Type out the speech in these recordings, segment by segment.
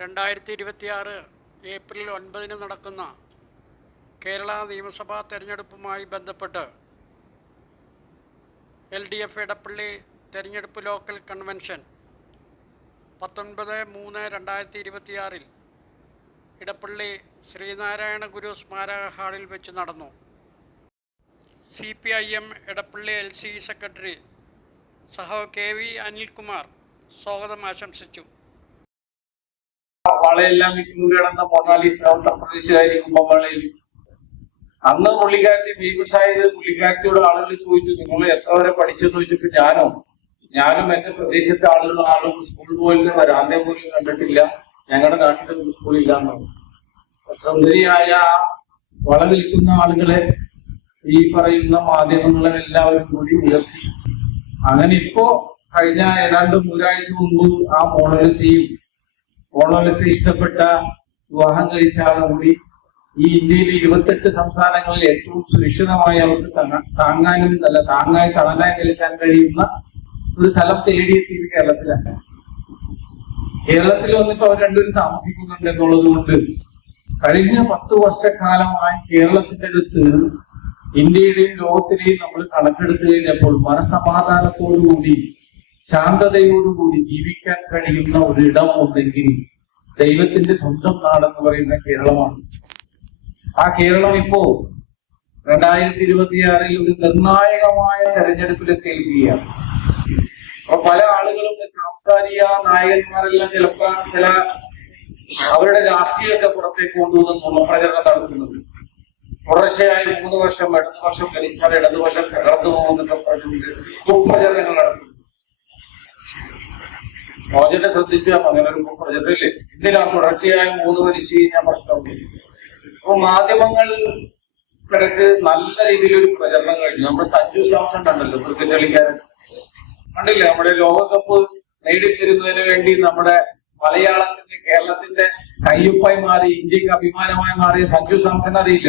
2026 April 9 നടക്കുന്ന കേരള നിയമസഭാ തെരഞ്ഞെടുപ്പുമായി ബന്ധപ്പെട്ട് LDF ഇടപ്പള്ളി തെരഞ്ഞെടുപ്പ് ലോക്കൽ കൺവെൻഷൻ 19/3/2026 ഇടപ്പള്ളി ശ്രീനാരായണ ഗുരു സ്മാരക ഹാളിൽ വെച്ച് നടന്നു. CPIM Edappally LC secretary KV Anilkumar സ്വാഗതം ആശംസിച്ചു. വളയെല്ലാം വിറ്റുകൊണ്ട് കിടന്ന മൊണാലിസ ഉത്തർപ്രദേശുകാരി കുംഭമേളയിൽ അന്ന് പുള്ളിക്കാരത്തി ഫേമസ് ആയത്. പുള്ളിക്കാരത്തിയോട് ആളുകൾ ചോദിച്ചു, നിങ്ങൾ എത്ര വരെ പഠിച്ചെന്ന് ചോദിച്ചപ്പോൾ ഞാനും എന്റെ പ്രദേശത്തെ ആളും സ്കൂളിൽ പോലും വരാതെ പോലും കണ്ടിട്ടില്ല, ഞങ്ങളുടെ നാട്ടിലൊന്നും സ്കൂളില്ലാന്ന്. സുന്ദരിയായ വള വിൽക്കുന്ന ആളുകളെ ഈ പറയുന്ന മാധ്യമങ്ങളെ എല്ലാവരും കൂടി ഉയർത്തി. അങ്ങനെ ഇപ്പോ കഴിഞ്ഞ ഏതാണ്ട് ഒരാഴ്ച മുമ്പ് ആ മോണോലിസ ഇഷ്ടപ്പെട്ട വിവാഹം കഴിച്ച ആളുകൂടി ഈ ഇന്ത്യയിലെ 28 സംസ്ഥാനങ്ങളിൽ ഏറ്റവും സുരക്ഷിതമായി അവർക്ക് താങ്ങായി തണലായി നിൽക്കാൻ കഴിയുന്ന ഒരു സ്ഥലം തേടിയെത്തിയത് കേരളത്തിലാണ്. കേരളത്തിൽ വന്നിപ്പോ അവർ രണ്ടുപേരും താമസിക്കുന്നുണ്ട് എന്നുള്ളത് കൊണ്ട് കഴിഞ്ഞ 10 വർഷക്കാലമായി കേരളത്തിന്റെ അകത്ത് ഇന്ത്യയുടെയും ലോകത്തിലെയും നമ്മൾ കണക്കെടുത്തു കഴിഞ്ഞപ്പോൾ മനസമാധാനത്തോടുകൂടി ശാന്തതയോടുകൂടി ജീവിക്കാൻ കഴിയുന്ന ഒരിടം ഉണ്ടെങ്കിൽ ദൈവത്തിന്റെ സ്വന്തം നാടെന്ന് പറയുന്ന കേരളമാണ്. ആ കേരളം ഇപ്പോ 2026 ഒരു നിർണായകമായ തെരഞ്ഞെടുപ്പിലെത്തിയിരിക്കുകയാണ്. അപ്പൊ പല ആളുകളും സാംസ്കാരിക നായകന്മാരെല്ലാം ചിലപ്പോൾ അവരുടെ രാഷ്ട്രീയമൊക്കെ പുറത്തേക്ക് കൊണ്ടുവന്ന് നുണപ്രചരണം നടത്തുന്നുണ്ട്. തുടർച്ചയായി 3 വർഷം ഇടതുപക്ഷം ഭരിച്ചാൽ ഇടതുപക്ഷം തകർന്നു പോകുന്നൊക്കെ പറഞ്ഞുകൊണ്ട് കുപ്രചരണങ്ങൾ നടത്തുന്നു. മോചനെ ശ്രദ്ധിച്ചാൽ അങ്ങനെ ഒരു കുപ്രചരണമില്ലേ? ഇതിനാണ് തുടർച്ചയായി 3 ഭരിച്ചു കഴിഞ്ഞാൽ പ്രശ്നമുണ്ട്. അപ്പൊ മാധ്യമങ്ങൾ കിടക്ക് നല്ല രീതിയിലൊരു പ്രചരണം കഴിഞ്ഞു. നമ്മുടെ സഞ്ജു സാംസൺ കണ്ടല്ലോ, ക്രിക്കറ്റ് കളിക്കാരൻ കണ്ടില്ലേ? നമ്മുടെ ലോകകപ്പ് നേടിത്തരുന്നതിന് വേണ്ടി നമ്മുടെ കേരളത്തിന്റെ കയ്യൊപ്പായി മാറി, ഇന്ത്യക്ക് അഭിമാനമായി മാറിയ സഞ്ജു സാംസൺ അറിയില്ല.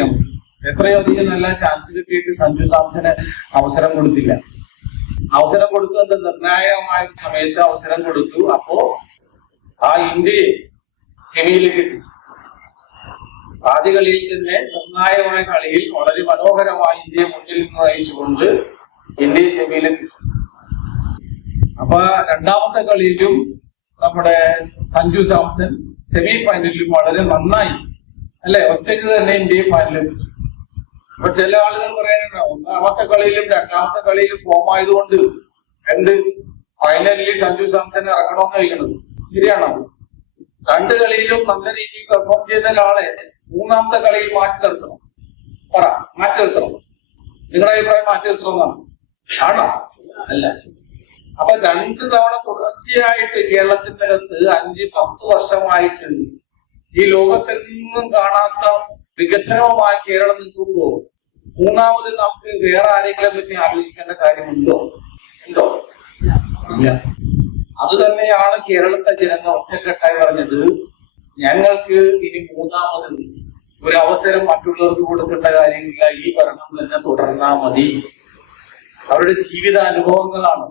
എത്രയോ അധികം നല്ല ചാൻസ് കിട്ടിയിട്ട് സഞ്ജു സാംസന് അവസരം കൊടുത്തില്ല. അവസരം കൊടുത്തത് നിർണായകമായ സമയത്ത് അവസരം കൊടുത്തു. അപ്പോ ആ ഇന്ത്യയെ സെമിയിലേക്ക് എത്തിച്ചു. ആദ്യ കളിയിൽ തന്നെ നിർണായകമായ കളിയിൽ വളരെ മനോഹരമായി ഇന്ത്യയെ മുന്നിൽ നിന്ന് നയിച്ചുകൊണ്ട് ഇന്ത്യയെ സെമിയിലെത്തിച്ചു. അപ്പൊ രണ്ടാമത്തെ കളിയിലും നമ്മുടെ സഞ്ജു സാംസൺ സെമി ഫൈനലിലും വളരെ നന്നായി ഒറ്റയ്ക്ക് തന്നെ ഇന്ത്യയെ ഫൈനലെത്തിച്ചു. അപ്പൊ ചില ആളുകൾ പറയാനുണ്ട്, ഒന്നാമത്തെ കളിയിലും രണ്ടാമത്തെ കളിയിലും ഫോം ആയതുകൊണ്ട് ഫൈനലിൽ സഞ്ജു സാംസൺ ഇറക്കണമെന്ന് കഴിക്കുന്നത് ശരിയാണോ? 2 കളിയിലും നല്ല രീതിയിൽ പെർഫോം ചെയ്ത ഒരാളെ 3ാമത്തെ കളിയിൽ മാറ്റി നിർത്തണം. നിങ്ങളുടെ അഭിപ്രായം മാറ്റി നിർത്തണമെന്നാണ്? ആണോ? അല്ല. അപ്പൊ 2 തവണ തുടർച്ചയായിട്ട് കേരളത്തിന്റെ അകത്ത് 5-10 വർഷമായിട്ട് ഈ ലോകത്തെങ്ങും കാണാത്ത വികസനവുമായി കേരളം നിൽക്കുമ്പോ 3ാമത് നമുക്ക് വേറെ ആരെങ്കിലും പറ്റി ആലോചിക്കേണ്ട കാര്യമുണ്ടോ? ഇല്ല. അത് തന്നെയാണ് കേരളത്തെ ജനങ്ങൾ ഒറ്റക്കെട്ടായി പറഞ്ഞത്, ഞങ്ങൾക്ക് ഇനി 3ാമത് ഒരു അവസരം മറ്റുള്ളവർക്ക് കൊടുക്കേണ്ട കാര്യമില്ല, ഈ ഭരണം തന്നെ തുടർന്നാ മതി. അവരുടെ ജീവിത അനുഭവങ്ങളാണ്.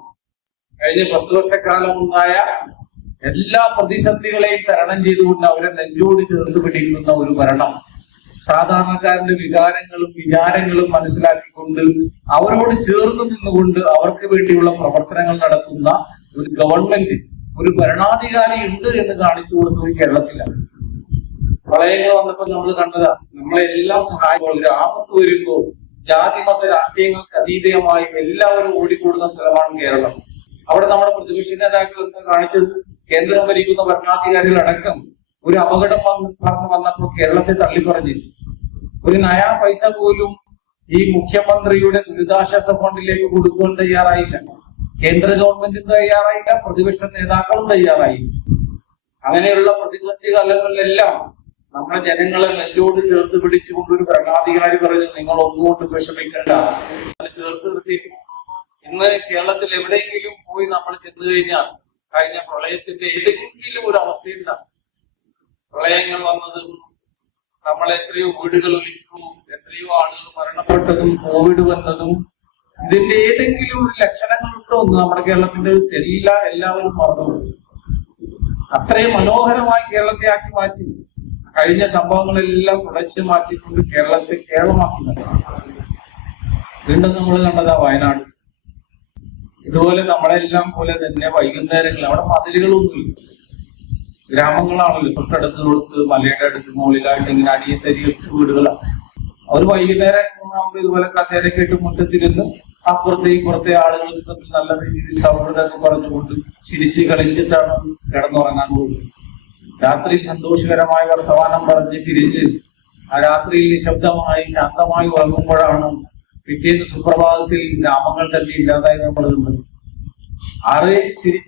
കഴിഞ്ഞ 10 വർഷക്കാലം ഉണ്ടായ എല്ലാ പ്രതിസന്ധികളെയും തരണം ചെയ്തുകൊണ്ട് അവരെ നെഞ്ചോട് ചേർത്ത് പിടിക്കുന്ന ഒരു ഭരണം, സാധാരണക്കാരന്റെ വികാരങ്ങളും വിചാരങ്ങളും മനസ്സിലാക്കിക്കൊണ്ട് അവരോട് ചേർന്ന് നിന്നുകൊണ്ട് അവർക്ക് വേണ്ടിയുള്ള പ്രവർത്തനങ്ങൾ നടത്തുന്ന ഒരു ഗവൺമെന്റ്, ഒരു ഭരണാധികാരി ഉണ്ട് എന്ന് കാണിച്ചു കൊടുത്തത് കേരളത്തിലാണ്. പ്രളയങ്ങൾ വന്നപ്പോൾ നമ്മൾ കണ്ടതാ, നമ്മളെല്ലാം സഹായിക്കുമ്പോൾ ഒരു ആപത്ത് വരുമ്പോ ജാതി മത രാഷ്ട്രീയങ്ങൾക്ക് അതീതമായി എല്ലാവരും ഓടിക്കൂടുന്ന സ്ഥലമാണ് കേരളം. അവിടെ നമ്മുടെ പ്രതിപക്ഷ നേതാക്കൾ എന്താ കാണിച്ചത്? കേന്ദ്രം ഭരിക്കുന്ന ഭരണാധികാരികളടക്കം ഒരു അപകടം വന്നപ്പോൾ കേരളത്തെ തള്ളിപ്പറഞ്ഞു. ഒരു നയാ പൈസ പോലും ഈ മുഖ്യമന്ത്രിയുടെ ദുരിതാശ്വാസ ഫണ്ടിലേക്ക് കൊടുക്കുവാൻ തയ്യാറായില്ല. കേന്ദ്ര ഗവൺമെന്റും തയ്യാറായില്ല, പ്രതിപക്ഷ നേതാക്കളും തയ്യാറായില്ല. അങ്ങനെയുള്ള പ്രതിസന്ധി കാലങ്ങളിലെല്ലാം നമ്മുടെ ജനങ്ങളെ നെഞ്ചോട് ചേർത്ത് പിടിച്ചുകൊണ്ട് ഒരു ഭരണാധികാരി പറഞ്ഞു, നിങ്ങൾ ഒന്നുകൊണ്ട് വിഷമിക്കേണ്ട, ചേർത്ത് നിർത്തി. ഇന്ന് കേരളത്തിൽ എവിടെയെങ്കിലും പോയി നമ്മൾ ചെന്നു കഴിഞ്ഞാൽ കഴിഞ്ഞ പ്രളയത്തിന്റെ ഏതെങ്കിലും ഒരു അവസ്ഥയുണ്ടാകും. പ്രളയങ്ങൾ വന്നതും നമ്മൾ എത്രയോ വീടുകൾ ഒലിച്ചതും എത്രയോ ആളുകൾ മരണപ്പെട്ടതും കോവിഡ് വന്നതും ഇതിന്റെ ഏതെങ്കിലും ഒരു ലക്ഷണങ്ങൾ ഉണ്ടോ എന്ന് നമ്മുടെ കേരളത്തിന്റെ എല്ലാവരും മറന്നു. അത്രയും മനോഹരമായി കേരളത്തെ ആക്കി മാറ്റി. കഴിഞ്ഞ സംഭവങ്ങളെല്ലാം തുടച്ചു മാറ്റിക്കൊണ്ട് കേരളത്തെ കേരളമാക്കി മാറ്റി. വീണ്ടും നമ്മൾ കണ്ടതാ വയനാട്. ഇതുപോലെ നമ്മളെല്ലാം പോലെ തന്നെ വൈകുന്നേരങ്ങളിൽ അവിടെ മതിലുകളൊന്നുമില്ല, ഗ്രാമങ്ങളാണല്ലോ, തൊട്ടടുത്ത് കൊടുത്ത് മലയുടെ അടുത്ത് മുകളിലായിട്ട് ഇങ്ങനെ അടിയത്തരി വീടുകളാണ്. അവർ വൈകുന്നേരം ആകുമ്പോൾ ഇതുപോലെ കസേരയൊക്കെ ഇട്ട് മുറ്റത്തിരുന്ന് അപ്പുറത്തെ ഇപ്പുറത്തെ ആളുകൾ തമ്മിൽ നല്ല രീതിയിൽ സൗഹൃദമൊക്കെ പറഞ്ഞുകൊണ്ട് ചിരിച്ച് കളിച്ചിട്ടാണ് കിടന്നുറങ്ങാൻ പോകുന്നത്. രാത്രിയിൽ സന്തോഷകരമായ വർത്തമാനം പറഞ്ഞ് പിരിഞ്ഞ് ആ രാത്രിയിൽ നിശബ്ദമായി ശാന്തമായി ഉറങ്ങുമ്പോഴാണ് പിറ്റേന്ന് സുപ്രഭാതത്തിൽ ഗ്രാമങ്ങൾ തന്നെ ഇല്ലാതായി നമ്മൾ കണ്ടത്.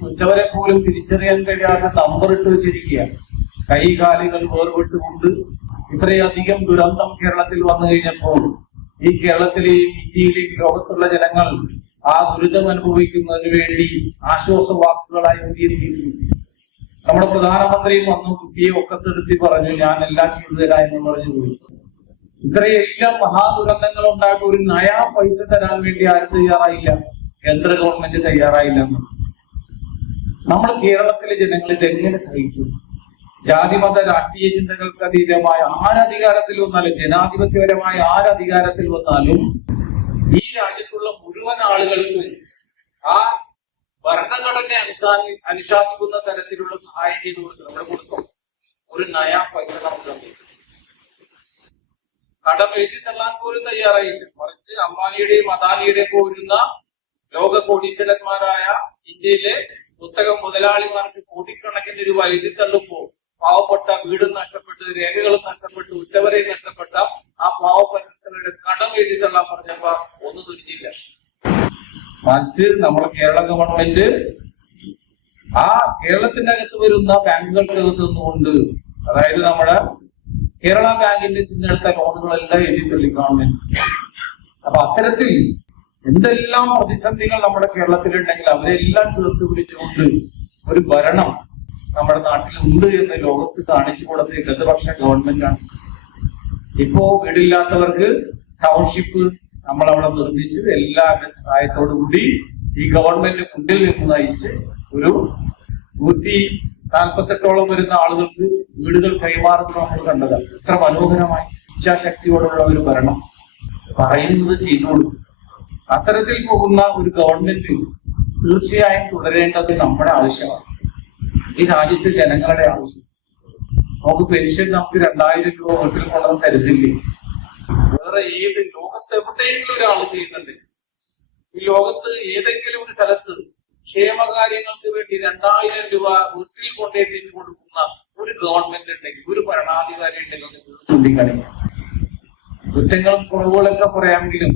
ഉറ്റവരെ പോലും തിരിച്ചറിയാൻ കഴിയാതെ നമ്പറിട്ട് വെച്ചിരിക്കുക. കൈ കാലുകൾ വേർപെട്ടുകൊണ്ട് ഇത്രയധികം ദുരന്തം കേരളത്തിൽ വന്നു കഴിഞ്ഞപ്പോൾ ഈ കേരളത്തിലെയും ഇന്ത്യയിലെയും ലോകത്തുള്ള ജനങ്ങൾ ആ ദുരിതം അനുഭവിക്കുന്നതിന് വേണ്ടി ആശ്വാസ വാക്കുകളായി ഉയർത്തിയിരിക്കുന്നു. നമ്മുടെ പ്രധാനമന്ത്രിയും വന്നു കുട്ടിയെ ഒക്കത്തെടുത്തി പറഞ്ഞു, ഞാൻ എല്ലാം ചെയ്തു തരാം എന്ന് പറഞ്ഞു പോയി. ഇത്രയെല്ലാം മഹാദുരന്തങ്ങൾ ഉണ്ടായിട്ട് ഒരു നയാ പൈസ തരാൻ വേണ്ടി ആരും തയ്യാറായില്ല, കേന്ദ്ര ഗവൺമെന്റ് തയ്യാറായില്ലെന്ന്. നമ്മൾ കേരളത്തിലെ ജനങ്ങൾ ഇതെങ്ങനെ സഹിക്കും? ജാതിമത രാഷ്ട്രീയ ചിന്തകൾക്ക് അതീതമായ ആരധികാരത്തിൽ വന്നാലും, ജനാധിപത്യപരമായ ആരധികാരത്തിൽ വന്നാലും ഈ രാജ്യത്തുള്ള മുഴുവൻ ആളുകൾക്കും ആ ഭരണഘടന അനുശാസിക്കുന്ന തരത്തിലുള്ള സഹായം ചെയ്തു കൊടുക്കും. നമ്മൾ കൊടുക്കും, ഒരു നയാ പൈസ നമുക്ക് കടം എഴുതി തള്ളാൻ പോലും തയ്യാറായില്ല. മറിച്ച് അംബാനിയുടെയും അദാനിയുടെയും പോരുന്ന ലോക കോടീശ്വരന്മാരായ ഇന്ത്യയിലെ പുസ്തകം മുതലാളിമാർക്ക് കോടിക്കണക്കിന് രൂപ എഴുതി തള്ളുമ്പോ പാവപ്പെട്ട വീടും നഷ്ടപ്പെട്ട് രേഖകളും നഷ്ടപ്പെട്ട് ഉറ്റവരെയും നഷ്ടപ്പെട്ട ആ പാവപ്പെട്ടവരുടെ കടം എഴുതി തള്ളാൻ പറഞ്ഞപ്പോ ഒന്നും തുരിഞ്ഞില്ല. മറിച്ച് നമ്മുടെ കേരള ഗവൺമെന്റ് ആ കേരളത്തിന്റെ അകത്ത് വരുന്ന ബാങ്കുകൾക്കകത്ത് നിന്നുകൊണ്ട്, അതായത് നമ്മുടെ കേരള ബാങ്കിന്റെ തിരഞ്ഞെടുത്ത ലോണുകളെല്ലാം എഴുതി തള്ളി ഗവൺമെന്റ്. അപ്പൊ അത്തരത്തിൽ എന്തെല്ലാം പ്രതിസന്ധികൾ നമ്മുടെ കേരളത്തിലുണ്ടെങ്കിൽ അവരെല്ലാം ചേർത്ത് പിടിച്ചുകൊണ്ട് ഒരു ഭരണം നമ്മുടെ നാട്ടിൽ ഉണ്ട് എന്ന് ലോകത്ത് കാണിച്ചു കൊടുത്ത ഇടതുപക്ഷ ഗവൺമെന്റാണ്. ഇപ്പോ വീടില്ലാത്തവർക്ക് ടൗൺഷിപ്പ് നമ്മൾ അവിടെ നിർമ്മിച്ച് എല്ലാവരുടെ സഹായത്തോടു കൂടി ഈ ഗവൺമെന്റ് ഫണ്ടിൽ നിന്ന് നയിച്ച് ഒരു 148 വരുന്ന ആളുകൾക്ക് വീടുകൾ കൈമാറുന്നത് നമ്മൾ കണ്ടതാണ്. ഇത്ര മനോഹരമായി ഇച്ഛാശക്തിയോടുള്ള ഒരു ഭരണം പറയുന്നത് ചെയ്തു കൊടുക്കും. അത്തരത്തിൽ പോകുന്ന ഒരു ഗവൺമെന്റ് തീർച്ചയായും തുടരേണ്ടത് നമ്മുടെ ആവശ്യമാണ്, ഈ രാജ്യത്തെ ജനങ്ങളുടെ ആവശ്യം. നമുക്ക് പെൻഷൻ നമുക്ക് 2000 രൂപ വീട്ടിൽ കൊണ്ടുവന്ന് തരുന്നില്ലേ? വേറെ ഏത് ലോകത്ത് എവിടെയെങ്കിലും ഒരാൾ ചെയ്യുന്നുണ്ട്? ഈ ലോകത്ത് ഏതെങ്കിലും ഒരു സ്ഥലത്ത് ക്ഷേമകാര്യങ്ങൾക്ക് വേണ്ടി 2000 രൂപ വീട്ടിൽ കൊണ്ടെത്തിച്ചു കൊടുക്കുന്ന ഒരു ഗവൺമെന്റ് ഉണ്ടെങ്കിൽ, ഒരു ഭരണാധികാരി ഉണ്ടെങ്കിൽ ചൂണ്ടിക്കാണിക്കാം. കുറ്റങ്ങളും കുറവുകളൊക്കെ പറയാമെങ്കിലും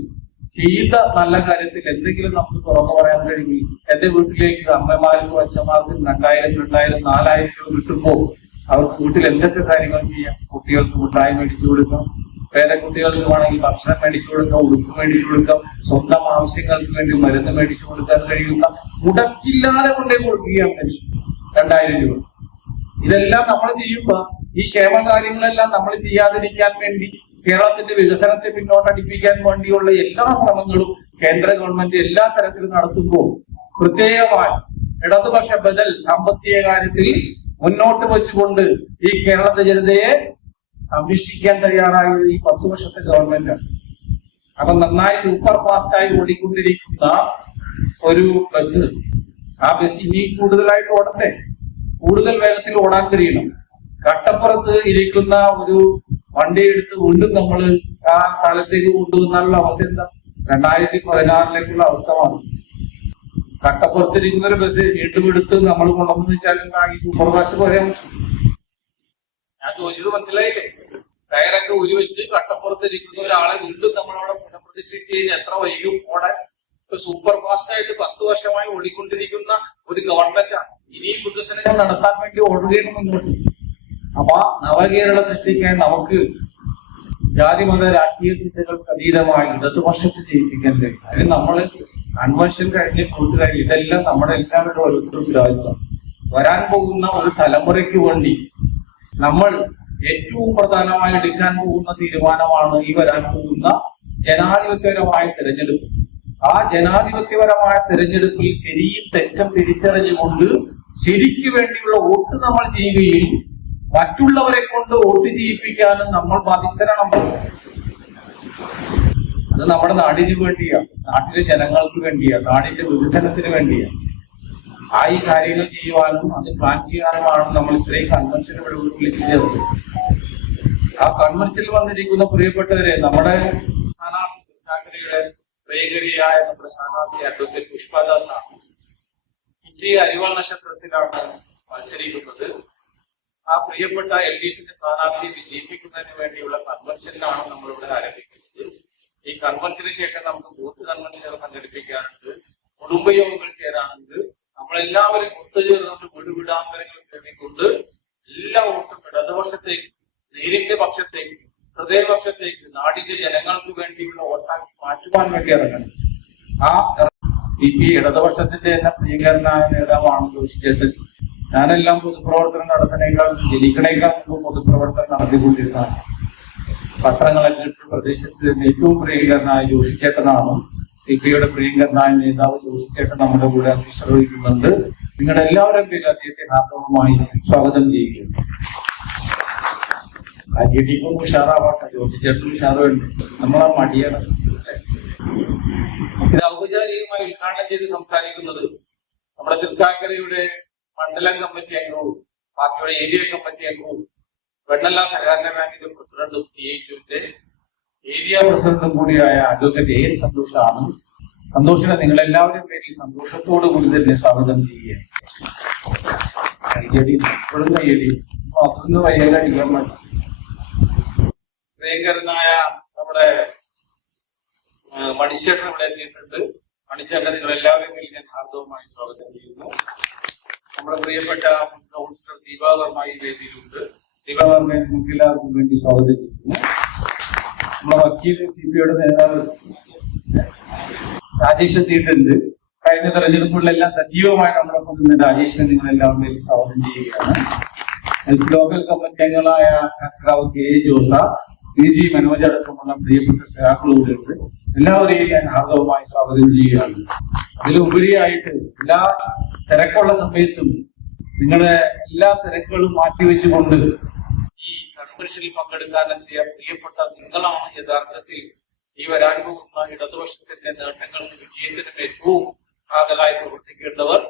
ചെയ്ത നല്ല കാര്യത്തിൽ എന്തെങ്കിലും നമുക്ക് തുറന്നു പറയാൻ കഴിയും. എന്റെ വീട്ടിലേക്ക് അമ്മമാർക്കും അച്ഛന്മാർക്കും 2000, 4000 രൂപ കിട്ടുമ്പോ അവർക്ക് വീട്ടിൽ എന്തൊക്കെ കാര്യങ്ങൾ ചെയ്യാം? കുട്ടികൾക്ക് മിഠായി മേടിച്ചു കൊടുക്കാം, പേരക്കുട്ടികൾക്ക് വേണമെങ്കിൽ ഭക്ഷണം മേടിച്ചു കൊടുക്കാം, ഉടുപ്പ് മേടിച്ചു കൊടുക്കാം, സ്വന്തം ആവശ്യങ്ങൾക്ക് വേണ്ടി മരുന്ന് മേടിച്ചു കൊടുക്കാൻ കഴിയുന്ന മുടക്കില്ലാതെ കൊണ്ടേ കൊടുക്കുകയാണ് പെൻഷൻ 2000 രൂപ. ഇതെല്ലാം നമ്മൾ ചെയ്യുമ്പോ ഈ ക്ഷേമകാര്യങ്ങളെല്ലാം നമ്മൾ ചെയ്യാതിരിക്കാൻ വേണ്ടി കേരളത്തിന്റെ വികസനത്തെ പിന്നോട്ടടിപ്പിക്കാൻ വേണ്ടിയുള്ള എല്ലാ ശ്രമങ്ങളും കേന്ദ്ര ഗവൺമെന്റ് എല്ലാ തരത്തിലും നടത്തുമ്പോൾ പ്രത്യേകമായി ഇടതുപക്ഷ ബദൽ സാമ്പത്തിക കാര്യത്തിൽ മുന്നോട്ട് വെച്ചുകൊണ്ട് ഈ കേരളത്തെ ജനതയെ സംരക്ഷിക്കാൻ തയ്യാറായത് ഈ 10 വർഷത്തെ ഗവൺമെന്റാണ്. അപ്പൊ നന്നായി സൂപ്പർ ഫാസ്റ്റായി ഓടിക്കൊണ്ടിരിക്കുന്ന ഒരു ബസ്, ആ ബസ് ഇനി കൂടുതലായിട്ട് ഓടട്ടെ, കൂടുതൽ വേഗത്തിൽ ഓടാൻ കഴിയണം. കട്ടപ്പുറത്ത് ഇരിക്കുന്ന ഒരു വണ്ടി എടുത്ത് വീണ്ടും നമ്മൾ ആ സ്ഥലത്തേക്ക് കൊണ്ടുവന്നാലുള്ള അവസ്ഥ എന്താ? 2016 അവസ്ഥ മാറും. കട്ടപ്പുറത്തിരിക്കുന്ന ഒരു ബസ് വീണ്ടും എടുത്ത് നമ്മൾ കൊണ്ടുവന്ന് വെച്ചാൽ ഈ സൂപ്പർ ഫാസ്റ്റ് പറയാൻ പറ്റും? ഞാൻ ചോദിച്ചത് മനസ്സിലായില്ലേ? ടയറൊക്കെ ഉരുവെച്ച് കട്ടപ്പുറത്തിരിക്കുന്ന ഒരാളെ വീണ്ടും നമ്മളവിടെ പുനഃപ്രതിഷ്ഠിച്ച് കഴിഞ്ഞാൽ എത്ര വൈകും ഓടാൻ? ഇപ്പൊ സൂപ്പർ ഫാസ്റ്റ് ആയിട്ട് 10 വർഷമായി ഓടിക്കൊണ്ടിരിക്കുന്ന ഒരു ഗവൺമെന്റാണ് ഇനിയും വികസനങ്ങൾ നടത്താൻ വേണ്ടി ഓടുകയാണ് മുന്നോട്ട്. അപ്പൊ നവകേരള സൃഷ്ടിക്കാൻ നമുക്ക് ജാതിമത രാഷ്ട്രീയ ചിന്തകൾക്ക് അതീതമായി ഇടതുപക്ഷത്ത് ജയിപ്പിക്കാൻ കഴിയും. അതിന് നമ്മള് കൺവെൻഷൻ കഴിഞ്ഞ് കൂട്ടുകാർ ഇതെല്ലാം നമ്മുടെ എല്ലാവരുടെ ഓരോരുത്തരും ഉത്തരവാദിത്വം. വരാൻ പോകുന്ന ഒരു തലമുറയ്ക്ക് വേണ്ടി നമ്മൾ ഏറ്റവും പ്രധാനമായി എടുക്കാൻ പോകുന്ന തീരുമാനമാണ് ഈ വരാൻ പോകുന്ന ജനാധിപത്യപരമായ തെരഞ്ഞെടുപ്പ്. ആ ജനാധിപത്യപരമായ തെരഞ്ഞെടുപ്പിൽ ശരിയും തെറ്റും തിരിച്ചറിഞ്ഞുകൊണ്ട് ശരിക്ക് വേണ്ടിയുള്ള വോട്ട് നമ്മൾ ചെയ്യുകയും മറ്റുള്ളവരെ കൊണ്ട് വോട്ട് ചെയ്യിപ്പിക്കാനും നമ്മൾ ബാധ്യസ്ഥരാണ്. അത് നമ്മുടെ നാടിന് വേണ്ടിയാ, നാട്ടിലെ ജനങ്ങൾക്ക് വേണ്ടിയാ, നാടിന്റെ വികസനത്തിന് വേണ്ടിയാ. ഈ കാര്യങ്ങൾ ചെയ്യുവാനും അത് പ്ലാൻ ചെയ്യാനുമാണ് നമ്മൾ ഇത്രയും കൺവെൻഷനുകൾ വിളിച്ചു ചേർത്തത്. ആ കൺവെൻഷനിൽ വന്നിരിക്കുന്ന പ്രിയപ്പെട്ടവരെ, നമ്മുടെ സ്ഥാനാർത്ഥിയുടെ പ്രിയകരിയായ നമ്മുടെ സ്ഥാനാർത്ഥി അഡ്വക്കേറ്റ് പുഷ്പദാസ് ആണ്. ചുറ്റി അരിവാൾ നക്ഷത്രത്തിലാണ് മത്സരിക്കുന്നത്. ആ പ്രിയപ്പെട്ട LDF സ്ഥാനാർത്ഥിയെ വിജയിപ്പിക്കുന്നതിന് വേണ്ടിയുള്ള കൺവെൻഷനിലാണ് നമ്മളിവിടെ ആരംഭിക്കുന്നത്. ഈ കൺവെൻഷന് ശേഷം നമുക്ക് ബൂത്ത് കൺവെൻഷനുകൾ സംഘടിപ്പിക്കാനുണ്ട്, കുടുംബയോഗങ്ങൾ ചേരാനുണ്ട്. നമ്മളെല്ലാവരും ഒത്തുചേർന്നുകൊണ്ട് വീടുവിടാന്തരങ്ങൾ തേടിക്കൊണ്ട് എല്ലാ വോട്ടും ഇടതുപക്ഷത്തേക്ക്, നേരിന്റെ പക്ഷത്തേക്ക്, ഹൃദയപക്ഷത്തേക്ക്, നാടിന്റെ ജനങ്ങൾക്ക് വേണ്ടിയുള്ള വോട്ടാക്കി മാറ്റുവാൻ വേണ്ടി ഇറങ്ങണം. ആ CPI ഇടതുപക്ഷത്തിന്റെ തന്നെ പ്രിയങ്കരനായ നേതാവാണ് ജോഷിച്ചേട്ടൻ. ഞാനെല്ലാം പൊതുപ്രവർത്തനം നടത്തുന്നേക്കാൾ ജനിക്കണേക്കാൾ മുമ്പ് പൊതുപ്രവർത്തനം നടത്തിക്കൊണ്ടിരുന്നതാണ്. പത്രങ്ങളൊക്കെ ഇട്ട് പ്രദേശത്ത് ഏറ്റവും പ്രിയങ്കരനായ ജോഷിച്ചേട്ടനാണ്. CPIയുടെ പ്രിയങ്കരനായ നേതാവ് ജോഷിച്ചേട്ടൻ നമ്മുടെ കൂടെ വിശ്രമിക്കുന്നുണ്ട്. നിങ്ങളുടെ എല്ലാവരും പേര് അദ്ദേഹത്തെ ഹാർദവമായി സ്വാഗതം ചെയ്യുകയാണ്. അജിടിക്കും ഉഷാറാവാട്ടെ, ജോഷിച്ചേട്ടനും ഉഷാറുണ്ട്. നമ്മളാ മടിയാണ്. ഇത് ഔപചാരികമായി ഉദ്ഘാടനം ചെയ്ത് സംസാരിക്കുന്നത് നമ്മുടെ തൃക്കാക്കരയുടെ മണ്ഡലം കമ്മിറ്റി അംഗവും പാർട്ടിയുടെ ഏരിയ കമ്മിറ്റി അംഗവും വെണ്ണല സഹകരണ ബാങ്കിന്റെ പ്രസിഡന്റും CITUവിന്റെ ഏരിയ പ്രസിഡന്റും കൂടിയായ അഡ്വക്കേറ്റ് AN സന്തോഷാണ്. സന്തോഷിനെ നിങ്ങളെല്ലാവരും പേരിൽ സന്തോഷത്തോടു കൂടി തന്നെ സ്വാഗതം ചെയ്യുകയാണ്. അതൊന്ന് വയ്യാടിക്കാൻ മതി. പ്രിയങ്കരനായ നമ്മുടെ മണിച്ചേട്ടൻ ഇവിടെ എത്തിയിട്ടുണ്ട്. മണിച്ചേട്ടൻ നിങ്ങൾ എല്ലാവരും പേരിൽ ഞാൻ ഹാർദവമായി സ്വാഗതം ചെയ്യുന്നു. നമ്മുടെ പ്രിയപ്പെട്ട കൗൺസിലർ ദീപാവർമ്മ ഈ വേദിയിലുണ്ട്. ദീപാവർമ്മയെ നമുക്ക് എല്ലാവർക്കും വേണ്ടി സ്വാഗതം ചെയ്യുന്നു. നമ്മുടെ വക്കീൽ CPIയുടെ നേതാവ് രാജേഷ് എത്തിയിട്ടുണ്ട്. കഴിഞ്ഞ തെരഞ്ഞെടുപ്പുകളിലെല്ലാം സജീവമായി നമ്മളൊപ്പം നിന്ന് രാജേഷിനെ നിങ്ങൾ എല്ലാവരും വേണ്ടി സ്വാഗതം ചെയ്യുകയാണ്. ലോക്കൽ കമ്മിറ്റി അംഗങ്ങളായ സഖാവ് KA ജോസ, PG മനോജ് അടക്കമുള്ള പ്രിയപ്പെട്ട സഖാക്കളുണ്ട്. എല്ലാവരെയും ഞാൻ ഹാർദവമായി സ്വാഗതം ചെയ്യുകയാണ്. അതിലുപരിയായിട്ട് എല്ലാ തിരക്കുള്ള സമയത്തും നിങ്ങളുടെ എല്ലാ തിരക്കുകളും മാറ്റിവെച്ചുകൊണ്ട് ഈ കൺവെൻഷനിൽ പങ്കെടുക്കാനെത്തിയ പ്രിയപ്പെട്ട നിങ്ങളാണ് യഥാർത്ഥത്തിൽ ഈ വരാൻ പോകുന്ന ഇടതുപക്ഷത്തിന്റെ നേട്ടങ്ങൾക്ക് വിജയത്തിന് ഏറ്റവും കാതലായി പ്രവർത്തിക്കേണ്ടവർ.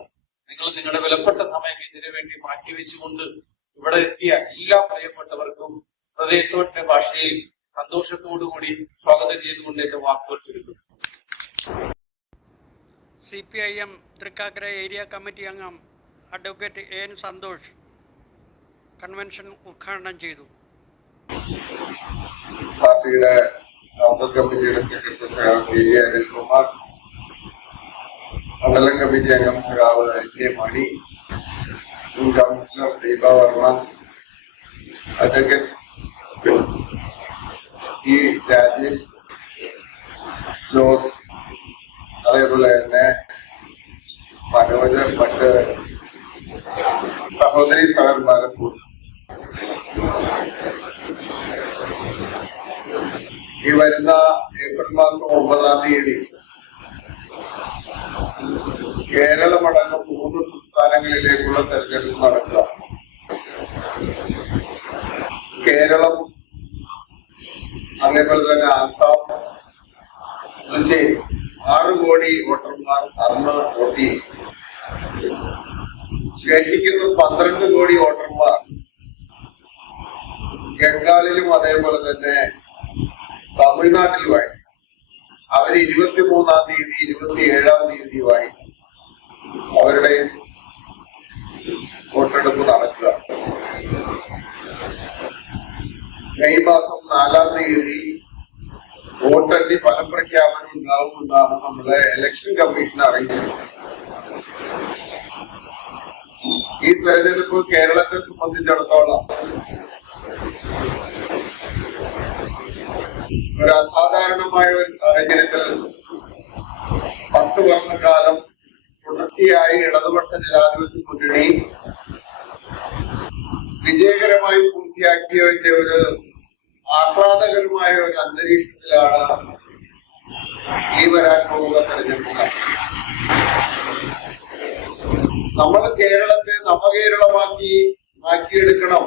നിങ്ങൾ നിങ്ങളുടെ വിലപ്പെട്ട സമയം ഇതിനു വേണ്ടി മാറ്റിവെച്ചുകൊണ്ട് ഇവിടെ എത്തിയ എല്ലാ പ്രിയപ്പെട്ടവർക്കും ഹൃദയത്തോടെ ഭാഷയിൽ സന്തോഷത്തോടുകൂടി സ്വാഗതം ചെയ്തുകൊണ്ട് എന്റെ വാക്കുകൾ ചുരുക്കുന്നു. CPIM തൃക്കാക്കര ഏരിയ കമ്മിറ്റി അംഗം അഡ്വക്കേറ്റ് AN സന്തോഷ് കൺവെൻഷൻ ഉദ്ഘാടനം ചെയ്തു. പാർട്ടിയുടെ ലോക്കൽ കമ്മിറ്റിയുടെ സെക്രട്ടറി സഖാവ് KV അനിൽകുമാർ, മണ്ഡലം കമ്മിറ്റി അംഗം സഖാവ് LK മണി, മുൻ councillor Deepavarma, advocate E Rajesh, Jose, അതേപോലെ തന്നെ മനോജ്, മറ്റ് സഹോദരി സഹോദരന്മാരെ സുഹൃത്ത്, ഈ വരുന്ന ഏപ്രിൽ മാസം 9-ാം തീയതി കേരളമടക്കം 3 സംസ്ഥാനങ്ങളിലേക്കുള്ള തെരഞ്ഞെടുപ്പ് നടക്കുക. കേരളം, അതേപോലെ തന്നെ ആസാം, പുതുച്ചേരി 6 കോടി വോട്ടർമാർ അന്ന് വോട്ട് ചെയ്യും. ശേഷിക്കുന്ന 12 കോടി വോട്ടർമാർ ബംഗാളിലും അതേപോലെ തന്നെ തമിഴ്നാട്ടിലുമായി അവര് 23-ാം തീയതി 27-ാം തീയതിയുമായി അവരുടെ വോട്ടെടുപ്പ് നടക്കുക. മെയ് മാസം 4-ാം തീയതി വോട്ടെണ്ണി ഫലപ്രഖ്യാപനം ഉണ്ടാവുമെന്നാണ് നമ്മളെ ഇലക്ഷൻ കമ്മീഷൻ അറിയിച്ചത്. ഈ തെരഞ്ഞെടുപ്പ് കേരളത്തെ സംബന്ധിച്ചിടത്തോളം ഒരു അസാധാരണമായ ഒരു സാഹചര്യത്തിൽ 10 വർഷക്കാലം തുടർച്ചയായി ഇടതുപക്ഷ ജനാധിപത്യ മുന്നണി വിജയകരമായി പൂർത്തിയാക്കിയതിന്റെ ഒരു ആഹ്ലാദകരമായ ഒരു അന്തരീക്ഷത്തിലാണ് ഈ വരാൻ പോകുന്ന തെരഞ്ഞെടുപ്പ്. നമ്മൾ കേരളത്തെ നവകേരളമാക്കി മാറ്റിയെടുക്കണം.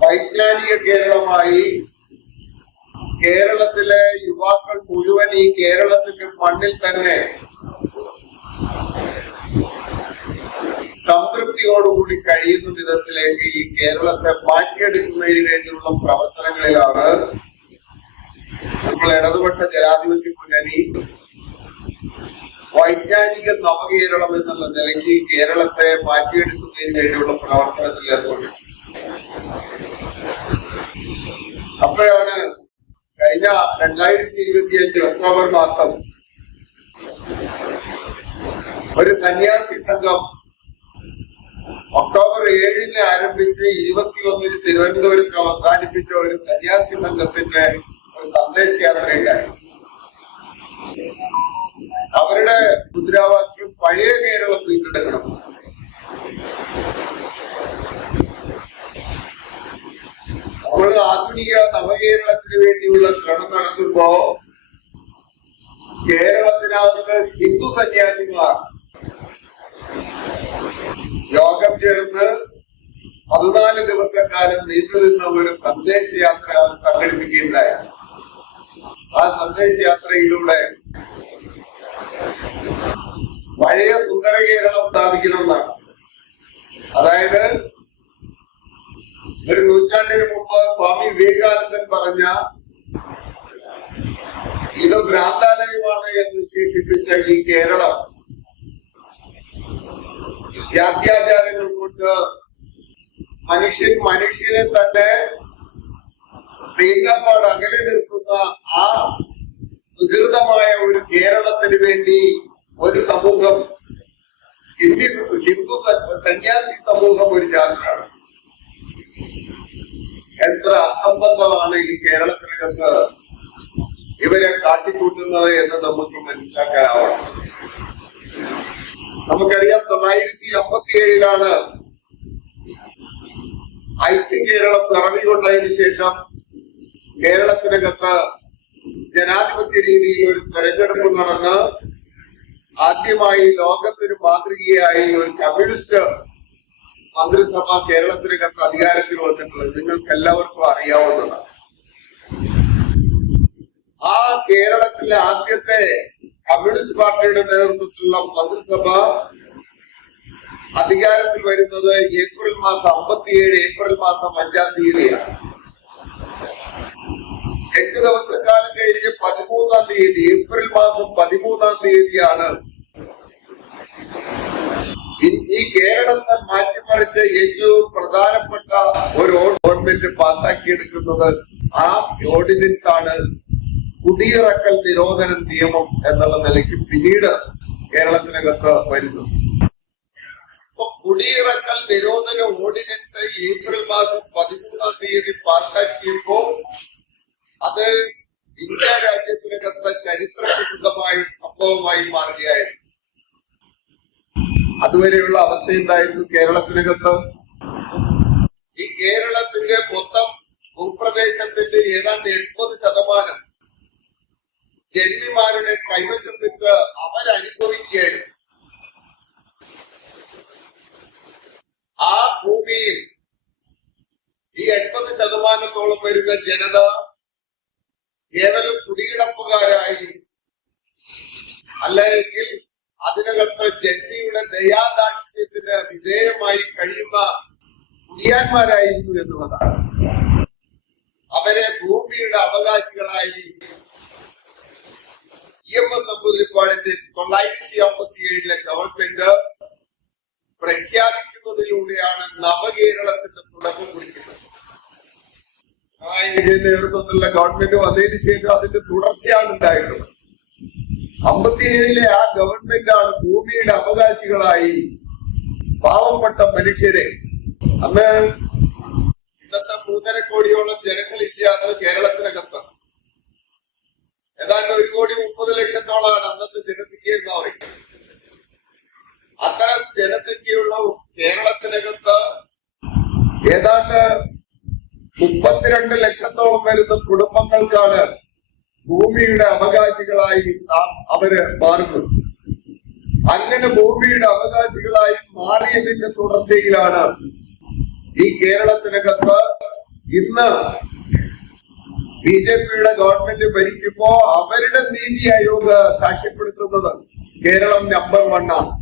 വൈജ്ഞാനിക കേരളമായി കേരളത്തിലെ യുവാക്കൾ മുഴുവൻ ഈ കേരളത്തിന്റെ മണ്ണിൽ തന്നെ സംതൃപ്തിയോടുകൂടി കഴിയുന്ന വിധത്തിലേക്ക് ഈ കേരളത്തെ മാറ്റിയെടുക്കുന്നതിന് വേണ്ടിയുള്ള പ്രവർത്തനങ്ങളിലാണ് നമ്മൾ ഇടതുപക്ഷ ജനാധിപത്യ മുന്നണി വൈജ്ഞാനിക നവകേരളം എന്നുള്ള നിലയ്ക്ക് കേരളത്തെ മാറ്റിയെടുക്കുന്നതിന് വേണ്ടിയുള്ള പ്രവർത്തനത്തിൽ ഏർപ്പെട്ടു. അപ്പോഴാണ് കഴിഞ്ഞ 2025 ഒക്ടോബർ മാസം ഒരു സന്യാസി സംഘം ഒക്ടോബർ 7 ആരംഭിച്ച് 21 തിരുവനന്തപുരത്ത് അവസാനിപ്പിച്ച ഒരു സന്യാസി സംഘത്തിന്റെ ഒരു സന്ദേശയാത്രയുണ്ടായി. അവരുടെ മുദ്രാവാക്യം പഴയ കേരളം വീണ്ടെടുക്കണം. നമ്മൾ ആധുനിക നവകേരളത്തിന് വേണ്ടിയുള്ള ശ്രമം നടത്തുമ്പോ കേരളത്തിനകത്ത് ഹിന്ദു സന്യാസിമാർ യോഗം ചേർന്ന് 14 ദിവസക്കാലം നീണ്ടുനിന്ന ഒരു സന്ദേശയാത്ര അവർ സംഘടിപ്പിക്കുകയുണ്ടായി. ആ സന്ദേശയാത്രയിലൂടെ പഴയ സുന്ദര കേരളം സ്ഥാപിക്കണമെന്നാണ്. അതായത് ഒരു നൂറ്റാണ്ടിന് മുമ്പ് സ്വാമി വിവേകാനന്ദൻ പറഞ്ഞ ഇത് ഭ്രാന്താലയമാണ് എന്ന് വിശേഷിപ്പിച്ച ഈ കേരളം ജാത്യാചാരങ്ങൾ കൊണ്ട് മനുഷ്യനെ തന്നെ തീണ്ടപ്പാട് അകലെ നിർത്തുന്ന ആ വികൃതമായ ഒരു കേരളത്തിന് വേണ്ടി ഒരു സമൂഹം, ഹിന്ദു സന്യാസി സമൂഹം ഒരു ജാതിയാണ്. എത്ര അസംബന്ധമാണ് ഈ കേരളത്തിനകത്ത് ഇവരെ കാട്ടിക്കൂട്ടുന്നത് എന്ന് നമുക്ക് മനസ്സിലാക്കാനാവണം. നമുക്കറിയാം 1957 ഐക്യ കേരളം പിറവികൊണ്ടതിന് ശേഷം കേരളത്തിനകത്ത് ജനാധിപത്യ രീതിയിൽ ഒരു തെരഞ്ഞെടുപ്പ് നടന്ന് ആദ്യമായി ലോകത്തിന് മാതൃകയായി ഒരു കമ്മ്യൂണിസ്റ്റ് മന്ത്രിസഭ കേരളത്തിനകത്ത് അധികാരത്തിൽ വന്നിട്ടുള്ളത് നിങ്ങൾക്ക് എല്ലാവർക്കും അറിയാവുന്നതാണ്. ആ കേരളത്തിലെ ആദ്യത്തെ കമ്മ്യൂണിസ്റ്റ് പാർട്ടിയുടെ നേതൃത്വത്തിലുള്ള മന്ത്രിസഭ അധികാരത്തിൽ വരുന്നത് ഏപ്രിൽ മാസം 5 തീയതിയാണ്. 8 ദിവസക്കാലം കഴിഞ്ഞ് 13 തീയതി, ഏപ്രിൽ മാസം 13 തീയതിയാണ് ഈ കേരളത്തെ മാറ്റിമറിച്ച് ഏറ്റവും പ്രധാനപ്പെട്ട ഒരു ഗവൺമെന്റ് പാസാക്കിയെടുക്കുന്നത്. ആ ഓർഡിനൻസ് ആണ് കുടിയിറക്കൽ നിരോധന നിയമം എന്നുള്ള നിലയ്ക്ക് പിന്നീട് കേരളത്തിനകത്ത് വരുന്നു. അപ്പൊ കുടിയിറക്കൽ നിരോധന ഓർഡിനൻസ് ഏപ്രിൽ മാസം 13 തീയതി പാസാക്കിയപ്പോ അത് ഇന്ത്യ രാജ്യത്തിനകത്ത് ചരിത്ര പ്രസിദ്ധമായ സംഭവമായി മാറുകയായിരുന്നു. അതുവരെയുള്ള അവസ്ഥ എന്തായിരുന്നു കേരളത്തിനകത്ത്? ഈ കേരളത്തിന്റെ മൊത്തം ഭൂപ്രദേശത്തിന്റെ ഏതാണ്ട് 80% ജന്മിമാരുടെ കൈവശം വെച്ച് അവരനുഭവിക്കുകയായിരുന്നു. ആ ഭൂമിയിൽ ഈ 80% വരുന്ന ജനത കേവലം കുടികിടപ്പുകാരായി, അല്ലെങ്കിൽ അതിനകത്ത് ജന്മിയുടെ ദയാദാക്ഷിണ്യത്തിന് വിധേയമായി കഴിയുന്ന കുടിയാന്മാരായിരുന്നു എന്നുള്ളതാണ്. അവരെ ഭൂമിയുടെ അവകാശികളായി EMS നമ്പൂതിരിപ്പാടിന്റെ 1957 ഗവൺമെന്റ് പ്രഖ്യാപിക്കുന്നതിലൂടെയാണ് നവകേരളത്തിന്റെ തുടക്കം കുറിക്കുന്നത്. പിണറായി വിജയന്റെ നേതൃത്വത്തിലുള്ള ഗവൺമെന്റ് വന്നതിന് ശേഷം അതിന്റെ തുടർച്ചയാണ് ഉണ്ടായിട്ടുള്ളത്. 57 ആ ഗവൺമെന്റാണ് ഭൂമിയുടെ അവകാശികളായി പാവപ്പെട്ട മനുഷ്യരെ, അന്ന് ഇന്നത്തെ 3.5 കോടിയോളം ജനങ്ങളില്ലാതെ കേരളത്തിനകത്ത് ഏതാണ്ട് 1,30,00,000 അന്നത്തെ ജനസംഖ്യ എന്ന് പറയും. അത്തരം ജനസംഖ്യയുള്ള കേരളത്തിനകത്ത് ഏതാണ്ട് 32 ലക്ഷത്തോളം വരുന്ന കുടുംബങ്ങൾക്കാണ് ഭൂമിയുടെ അവകാശികളായി അവര് മാറുന്നത്. അങ്ങനെ ഭൂമിയുടെ അവകാശികളായി മാറിയതിന്റെ തുടർച്ചയിലാണ് ഈ കേരളത്തിനകത്ത് ഇന്ന് BJP-യുടെ ഗവൺമെന്റ് ഭരിക്കുമ്പോ അവരുടെ നീതി ആയോഗ് സാക്ഷ്യപ്പെടുത്തുന്നത് കേരളം നമ്പർ 1 ആണ്.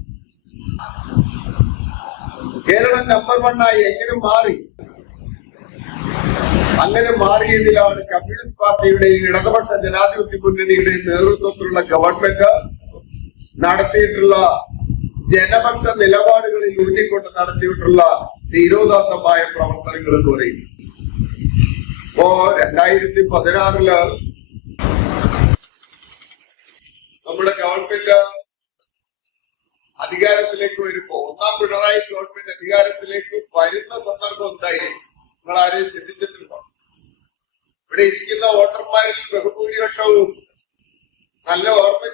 കേരളം നമ്പർ 1 ആയി എങ്ങനെ മാറി? അങ്ങനെ മാറിയതിലാണ് കമ്മ്യൂണിസ്റ്റ് പാർട്ടിയുടെയും ഇടതുപക്ഷ ജനാധിപത്യ മുന്നണിയുടെയും നേതൃത്വത്തിലുള്ള ഗവൺമെന്റ് നടത്തിയിട്ടുള്ള ജനപക്ഷ നിലപാടുകളിൽ ഊന്നിക്കൊണ്ട് നടത്തിയിട്ടുള്ള ധീരോദാത്തമായ പ്രവർത്തനങ്ങൾ എന്ന് പറയുന്നു. ഇപ്പോ 2016 നമ്മുടെ ഗവൺമെന്റ് അധികാരത്തിലേക്ക് വരുമ്പോ, ഒന്നാം പിണറായി ഗവൺമെന്റ് അധികാരത്തിലേക്ക് വരുന്ന സന്ദർഭം എന്തായി നിങ്ങൾ ആരെയും ചിന്തിച്ചിട്ടുണ്ടോ? ഇവിടെ ഇരിക്കുന്ന വോട്ടർമാരിൽ ബഹുഭൂരിപക്ഷവും നല്ല ഓർമ്മ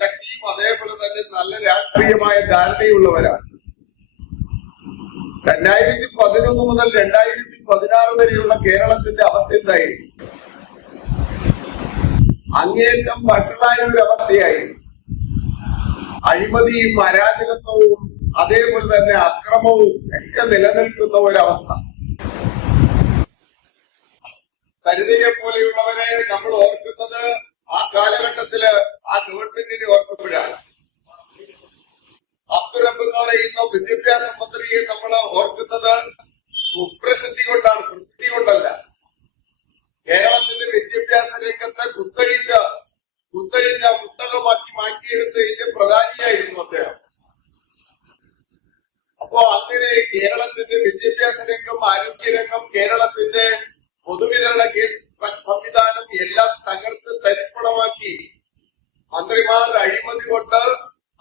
ശക്തിയും അതേപോലെ തന്നെ നല്ല രാഷ്ട്രീയമായ ധാരണയുള്ളവരാണ്. 2011 മുതൽ 2016 വരെയുള്ള കേരളത്തിന്റെ അവസ്ഥ എന്തായിരുന്നു? അങ്ങേയറ്റം വഷളായ ഒരു അവസ്ഥയായിരുന്നു. അഴിമതിയും അരാജകത്വവും അതേപോലെ തന്നെ അക്രമവും ഒക്കെ നിലനിൽക്കുന്ന ഒരവസ്ഥ. സരിതയെ പോലെയുള്ളവരെ നമ്മൾ ഓർക്കുന്നത് ആ കാലഘട്ടത്തില് ആ ഗവൺമെന്റിനെ ഓർക്കുമ്പോഴാണ്. അബ്ദുറബ്ബ് എന്ന് പറയുന്ന വിദ്യാഭ്യാസ മന്ത്രിയെ നമ്മൾ ഓർക്കുന്നത് കുപ്രസിദ്ധി കൊണ്ടാണ്, പ്രസിദ്ധി കൊണ്ടല്ല. കേരളത്തിന്റെ വിദ്യാഭ്യാസ രംഗത്തെ കുത്തഴിച്ച പുസ്തകമാക്കി മാറ്റിയെടുത്തതിന്റെ പ്രധാനിയായിരുന്നു അദ്ദേഹം. അപ്പോ അങ്ങനെ കേരളത്തിന്റെ വിദ്യാഭ്യാസ രംഗം, ആരോഗ്യരംഗം, കേരളത്തിന്റെ പൊതുവിതരണ സംവിധാനം എല്ലാം തകർത്ത് തരിപ്പണമാക്കി മന്ത്രിമാർ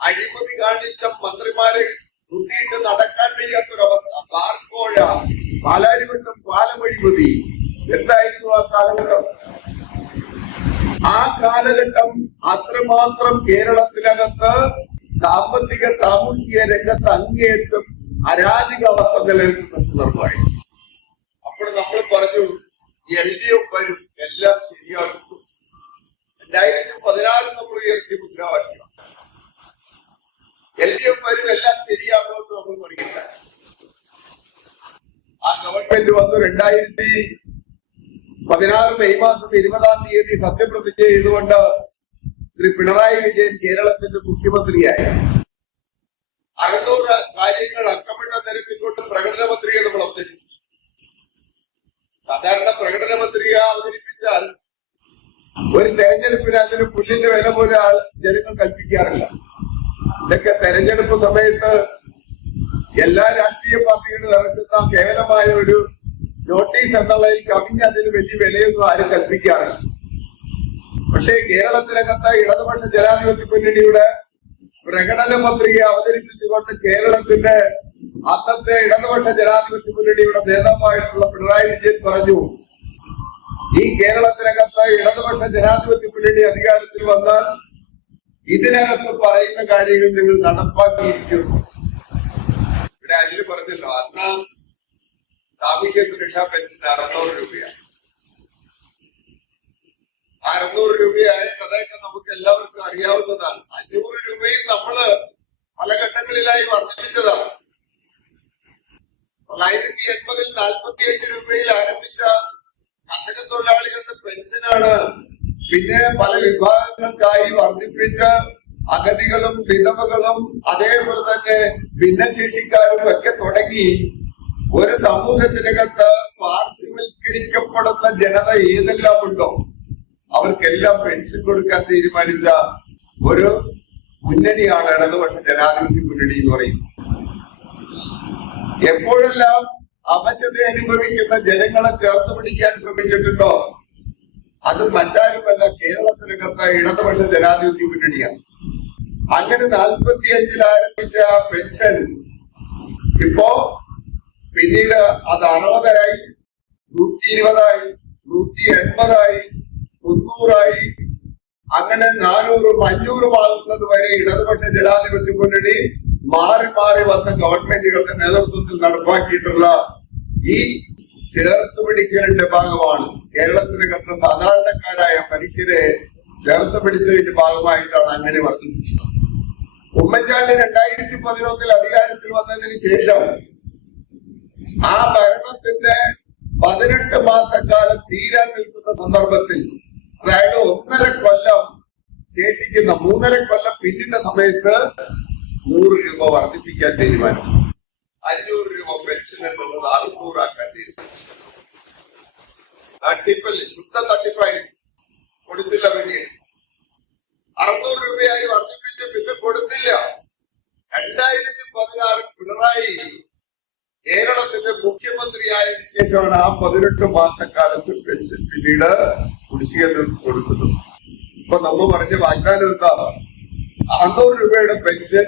അഴിമതി കാണിച്ച മന്ത്രിമാരെ കുത്തിയിട്ട് നടക്കാൻ വയ്യാത്തൊരവസ്ഥ. ബാർക്കോഴ, പാലാരിവട്ടം പാലമഴിമതി എന്തായിരുന്നു ആ കാലഘട്ടം? ആ കാലഘട്ടം അത്രമാത്രം കേരളത്തിനകത്ത് സാമ്പത്തിക സാമൂഹിക രംഗത്ത് അങ്ങേയറ്റം അരാജകാവസ്ഥ നിലനിൽക്കുന്ന സന്ദർഭമായി. അപ്പോൾ നമ്മൾ പറഞ്ഞു LDF വരും, എല്ലാം ശരിയാക്കുന്നു. 2016 നമ്മൾ ഉയർത്തിയ മുദ്രാവാക്യം LDF വരും, എല്ലാം ശരിയാകുമെന്ന് നമ്മൾ പറയില്ല. ആ ഗവൺമെന്റ് വന്നു 2016 മെയ് മാസം 20-ാം തീയതി സത്യപ്രതിജ്ഞ ചെയ്തുകൊണ്ട് ശ്രീ പിണറായി വിജയൻ കേരളത്തിന്റെ മുഖ്യമന്ത്രിയായി. 600 കാര്യങ്ങൾ അക്കമിട്ട തരത്തിൽ കൊണ്ട് പ്രകടന പത്രിക നമ്മൾ അവതരിപ്പിച്ചു. സാധാരണ പ്രകടന പത്രിക അവതരിപ്പിച്ചാൽ ഒരു തെരഞ്ഞെടുപ്പിന് അതിന് പുല്ലിന്റെ വില പോലെ ജനങ്ങൾ കൽപ്പിക്കാറില്ല. ഇതൊക്കെ തെരഞ്ഞെടുപ്പ് സമയത്ത് എല്ലാ രാഷ്ട്രീയ പാർട്ടികളും ഇറക്കുന്ന കേവലമായ ഒരു നോട്ടീസ് എന്നുള്ളതിൽ കവിഞ്ഞ് അതിന് വലിയ വിലയൊന്നും ആരും കൽപ്പിക്കാറില്ല. പക്ഷേ കേരളത്തിനകത്ത് ഇടതുപക്ഷ ജനാധിപത്യ മുന്നണിയുടെ പ്രകടന പത്രിക അവതരിപ്പിച്ചുകൊണ്ട് കേരളത്തിന്റെ അന്നത്തെ ഇടതുപക്ഷ ജനാധിപത്യ മുന്നണിയുടെ നേതാവായിട്ടുള്ള പിണറായി വിജയൻ പറഞ്ഞു, ഈ കേരളത്തിനകത്ത് ഇടതുപക്ഷ ജനാധിപത്യ മുന്നണി അധികാരത്തിൽ വന്നാൽ ഇതിനകത്ത് പറയുന്ന കാര്യങ്ങൾ നിങ്ങൾ നടപ്പാക്കിയിരിക്കുന്നു. ഇവിടെ അനിൽ പറഞ്ഞല്ലോ, അന്ന് സാമൂഹ്യ സുരക്ഷാ പെൻഷൻ 600 രൂപയാണ്. 600 രൂപയായ കഥയൊക്കെ നമുക്ക് എല്ലാവർക്കും അറിയാവുന്നതാണ്. 500 രൂപയും നമ്മള് പല ഘട്ടങ്ങളിലായി വർദ്ധിപ്പിച്ചതാണ്. 1980-ൽ 45 രൂപയിൽ ആരംഭിച്ച കർഷക തൊഴിലാളികളുടെ പെൻഷനാണ് പിന്നെ പല വിഭാഗങ്ങൾക്കായി വർദ്ധിപ്പിച്ച് അഗതികളും വിധവകളും അതേപോലെ തന്നെ ഭിന്നശേഷിക്കാരും ഒക്കെ തുടങ്ങി ഒരു സമൂഹത്തിനകത്ത് പാർശ്വവൽക്കരിക്കപ്പെടുന്ന ജനത ഏതെല്ലാം ഉണ്ടോ അവർക്കെല്ലാം പെൻഷൻ കൊടുക്കാൻ തീരുമാനിച്ച ഒരു മുന്നണിയാണ് ഇടതുപക്ഷ ജനാധിപത്യ മുന്നണി എന്ന് പറയുന്നത്. എപ്പോഴെല്ലാം അവശത അനുഭവിക്കുന്ന ജനങ്ങളെ ചേർത്ത് പിടിക്കാൻ ശ്രമിച്ചിട്ടുണ്ടോ അത് മറ്റാരുമല്ല, കേരളത്തിനകത്ത് ഇടതുപക്ഷ ജനാധിപത്യ മുന്നണിയാണ്. അങ്ങനെ 45-ൽ ആരംഭിച്ച പെൻഷൻ ഇപ്പോ പിന്നീട് അത് 60-ആയി, 120-ആയി, 180-ആയി, 300-ആയി, അങ്ങനെ 400-ഉം 500-ഉം ആകുന്നത് വരെ ഇടതുപക്ഷ ജനാധിപത്യ മുന്നണി മാറി മാറി വന്ന ഗവൺമെന്റുകളുടെ നേതൃത്വത്തിൽ നടപ്പാക്കിയിട്ടുള്ള ഈ ചേർത്ത് പിടിക്കലിന്റെ ഭാഗമാണ്. കേരളത്തിനകത്ത് സാധാരണക്കാരായ മനുഷ്യരെ ചേർത്ത് പിടിച്ചതിന്റെ ഭാഗമായിട്ടാണ് അങ്ങനെ വർദ്ധിപ്പിച്ചത്. ഉമ്മൻചാണ്ടി 2011 അധികാരത്തിൽ വന്നതിന് ശേഷം ആ ഭരണത്തിന്റെ 18 മാസക്കാലം തീരാൻ നിൽക്കുന്ന സന്ദർഭത്തിൽ, അതായത് 1.5 കൊല്ലം ശേഷിക്കുന്ന 3.5 കൊല്ലം പിന്നിട്ട സമയത്ത് 100 രൂപ വർദ്ധിപ്പിക്കാൻ തീരുമാനിച്ചു. 500 രൂപ പെൻഷൻ എന്നുള്ളത് 600 ആക്കാൻ തീരുമാനിച്ചു. തട്ടിപ്പല്ലേ, ശുദ്ധ തട്ടിപ്പായിരിക്കും. കൊടുത്തില്ല. പിന്നീട് 600 രൂപയായി വർദ്ധിപ്പിച്ച് പിന്നെ കൊടുത്തില്ല. 2016 പിണറായി കേരളത്തിന്റെ മുഖ്യമന്ത്രിയായതിനു ശേഷമാണ് ആ 18 മാസക്കാലത്ത് പെൻഷൻ പിന്നീട് കുടിശ്ശിക തീർത്ത് കൊടുക്കുന്നത്. ഇപ്പൊ നമ്മൾ പറഞ്ഞ വാഗ്ദാനം എന്താ? 600 രൂപയുടെ പെൻഷൻ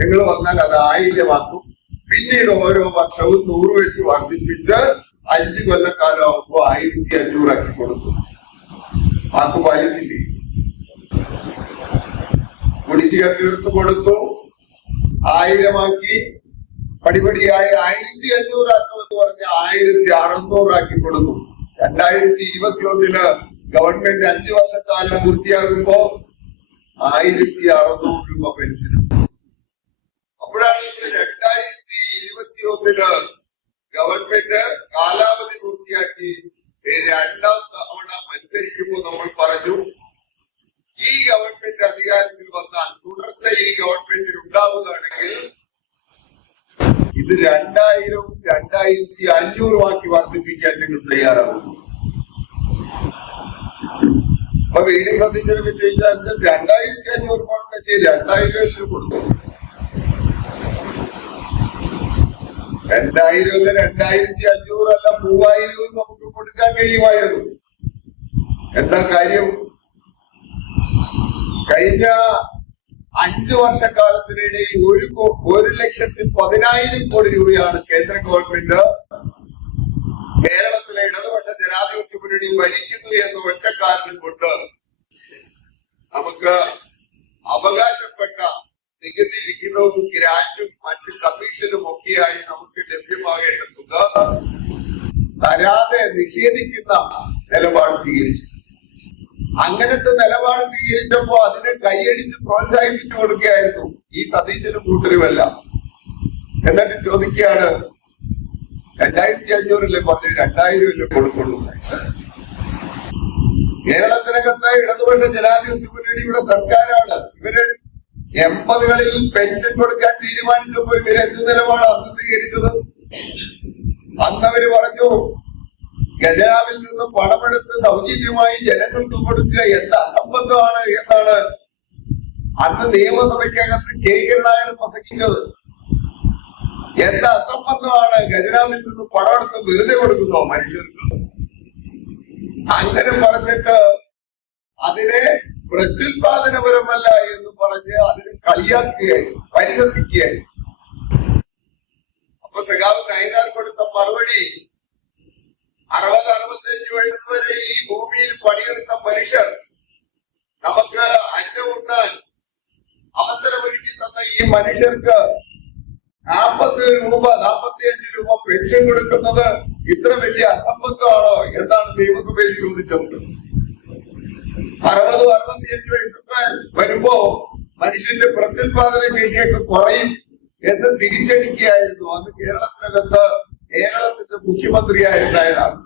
നിങ്ങൾ വന്നാൽ അത് 1000 ആക്കും. പിന്നീട് ഓരോ വർഷവും 100 വെച്ച് വർദ്ധിപ്പിച്ച് 5 കൊല്ലക്കാലം ആകുമ്പോ 1500 ആക്കി കൊടുത്തു. വാക്ക് പാലിച്ചില്ലേ? കുടിശ്ശിക തീർത്തു കൊടുത്തു, 1000 ആക്കി. പടിപടിയായി 1500 ആക്കുമെന്ന് പറഞ്ഞ് 1600 ആക്കി കൊടുത്തു. 2021 ഗവൺമെന്റ് 5 വർഷക്കാലം പൂർത്തിയാകുമ്പോ 1600 രൂപ പെൻഷൻ. അപ്പോഴാണ് 2021 ഗവൺമെന്റ് കാലാവധി പൂർത്തിയാക്കി 2ാം തവണ മത്സരിക്കുമ്പോൾ നമ്മൾ പറഞ്ഞു, ഈ ഗവൺമെന്റ് അധികാരത്തിൽ വന്നാൽ തുടർച്ച ഈ ഗവൺമെന്റിൽ ഉണ്ടാവുകയാണെങ്കിൽ ഇത് 2000 2500 ആക്കി വർദ്ധിപ്പിക്കാൻ നിങ്ങൾ തയ്യാറാവുന്നു. അപ്പൊ വീണ്ടും സതീശനെ പറ്റി ചോദിച്ചാൽ 2500 പൗണ്ടെത്തി 2000 കൊടുത്തു. 2000 അല്ല 2500 അല്ല 3000 നമുക്ക് കൊടുക്കാൻ കഴിയുമായിരുന്നു. എന്താ കാര്യം? കഴിഞ്ഞ 5 വർഷക്കാലത്തിനിടയിൽ 1,10,000 കോടി രൂപയാണ് കേന്ദ്ര ഗവൺമെന്റ് കേരളത്തിലെ ഇടതുപക്ഷ ജനാധിപത്യ മുന്നണി ഭരിക്കുന്നു എന്ന ഒറ്റ കാരണം കൊണ്ട് നമുക്ക് അവകാശപ്പെട്ട നികുതി വിഹിതവും ഗ്രാന്റും മറ്റ് കമ്മീഷനും ഒക്കെയായി നമുക്ക് ലഭ്യമാകേണ്ട തുക തരാതെ നിഷേധിക്കുന്ന നിലപാട് സ്വീകരിച്ചു. അങ്ങനത്തെ നിലപാട് സ്വീകരിച്ചപ്പോ അതിനെ കൈയടിച്ച് പ്രോത്സാഹിപ്പിച്ചു കൊടുക്കുകയായിരുന്നു ഈ സതീശനും കൂട്ടരുമല്ല. എന്നിട്ട് ചോദിക്കുകയാണ്, 2500 പറഞ്ഞു, 2000 കൊടുക്കുള്ളൂ. കേരളത്തിനകത്ത് ഇടതുപക്ഷ ജനാധിപത്യ മുന്നണിയുടെ സർക്കാരാണ്. ഇവര് 80കളിൽ പെൻഷൻ കൊടുക്കാൻ തീരുമാനിച്ചപ്പോ ഇവര് എന്ത് നിലപാട് അന്ന് സ്വീകരിച്ചത്? അന്നവര് പറഞ്ഞു, ഖജനാവിൽ നിന്ന് പണമെടുത്ത് സൗജന്യമായി ജനങ്ങൾക്ക് കൊടുക്കുക എന്ത് അസംബന്ധമാണ് എന്നാണ് അന്ന് നിയമസഭയ്ക്കകത്ത് കെ കരുണാകരൻ പ്രസംഗിച്ചത്. എന്ത് അസംബന്ധമാണ്, ഖജനാവിൽ നിന്ന് പണമെടുത്ത് വെറുതെ കൊടുക്കുന്നോ മനുഷ്യർക്ക്? അങ്ങനെ പറഞ്ഞിട്ട് അതിനെ പ്രത്യുൽപാദനപരമല്ല എന്ന് പറഞ്ഞ് അതിന് കളിയാക്കുകയായി, പരിഹസിക്കുകയായി. അപ്പൊ സഖാവ് നയനാർ കൊടുത്ത മറുപടി, 60-65 വയസ്സ് വരെ ഈ ഭൂമിയിൽ പണിയെടുത്ത മനുഷ്യർ നമുക്ക് അന്നം ഉണ്ണാൻ അവസരമൊരുക്കി തന്ന ഈ മനുഷ്യർക്ക് 40 രൂപ 45 രൂപ പെൻഷൻ കൊടുക്കുന്നത് ഇത്ര വലിയ അസംബന്ധമാണോ എന്നാണ് നിയമസഭയിൽ ചോദിച്ചത്. 60-65 വയസ്സൊക്കെ വരുമ്പോ മനുഷ്യന്റെ പ്രത്യുൽപാദന ശേഷിയൊക്കെ കുറയും എന്ന് തിരിച്ചടിക്കുകയായിരുന്നു അന്ന് കേരളത്തിനകത്ത് കേരളത്തിന്റെ മുഖ്യമന്ത്രിയായിരുന്നതാണ്.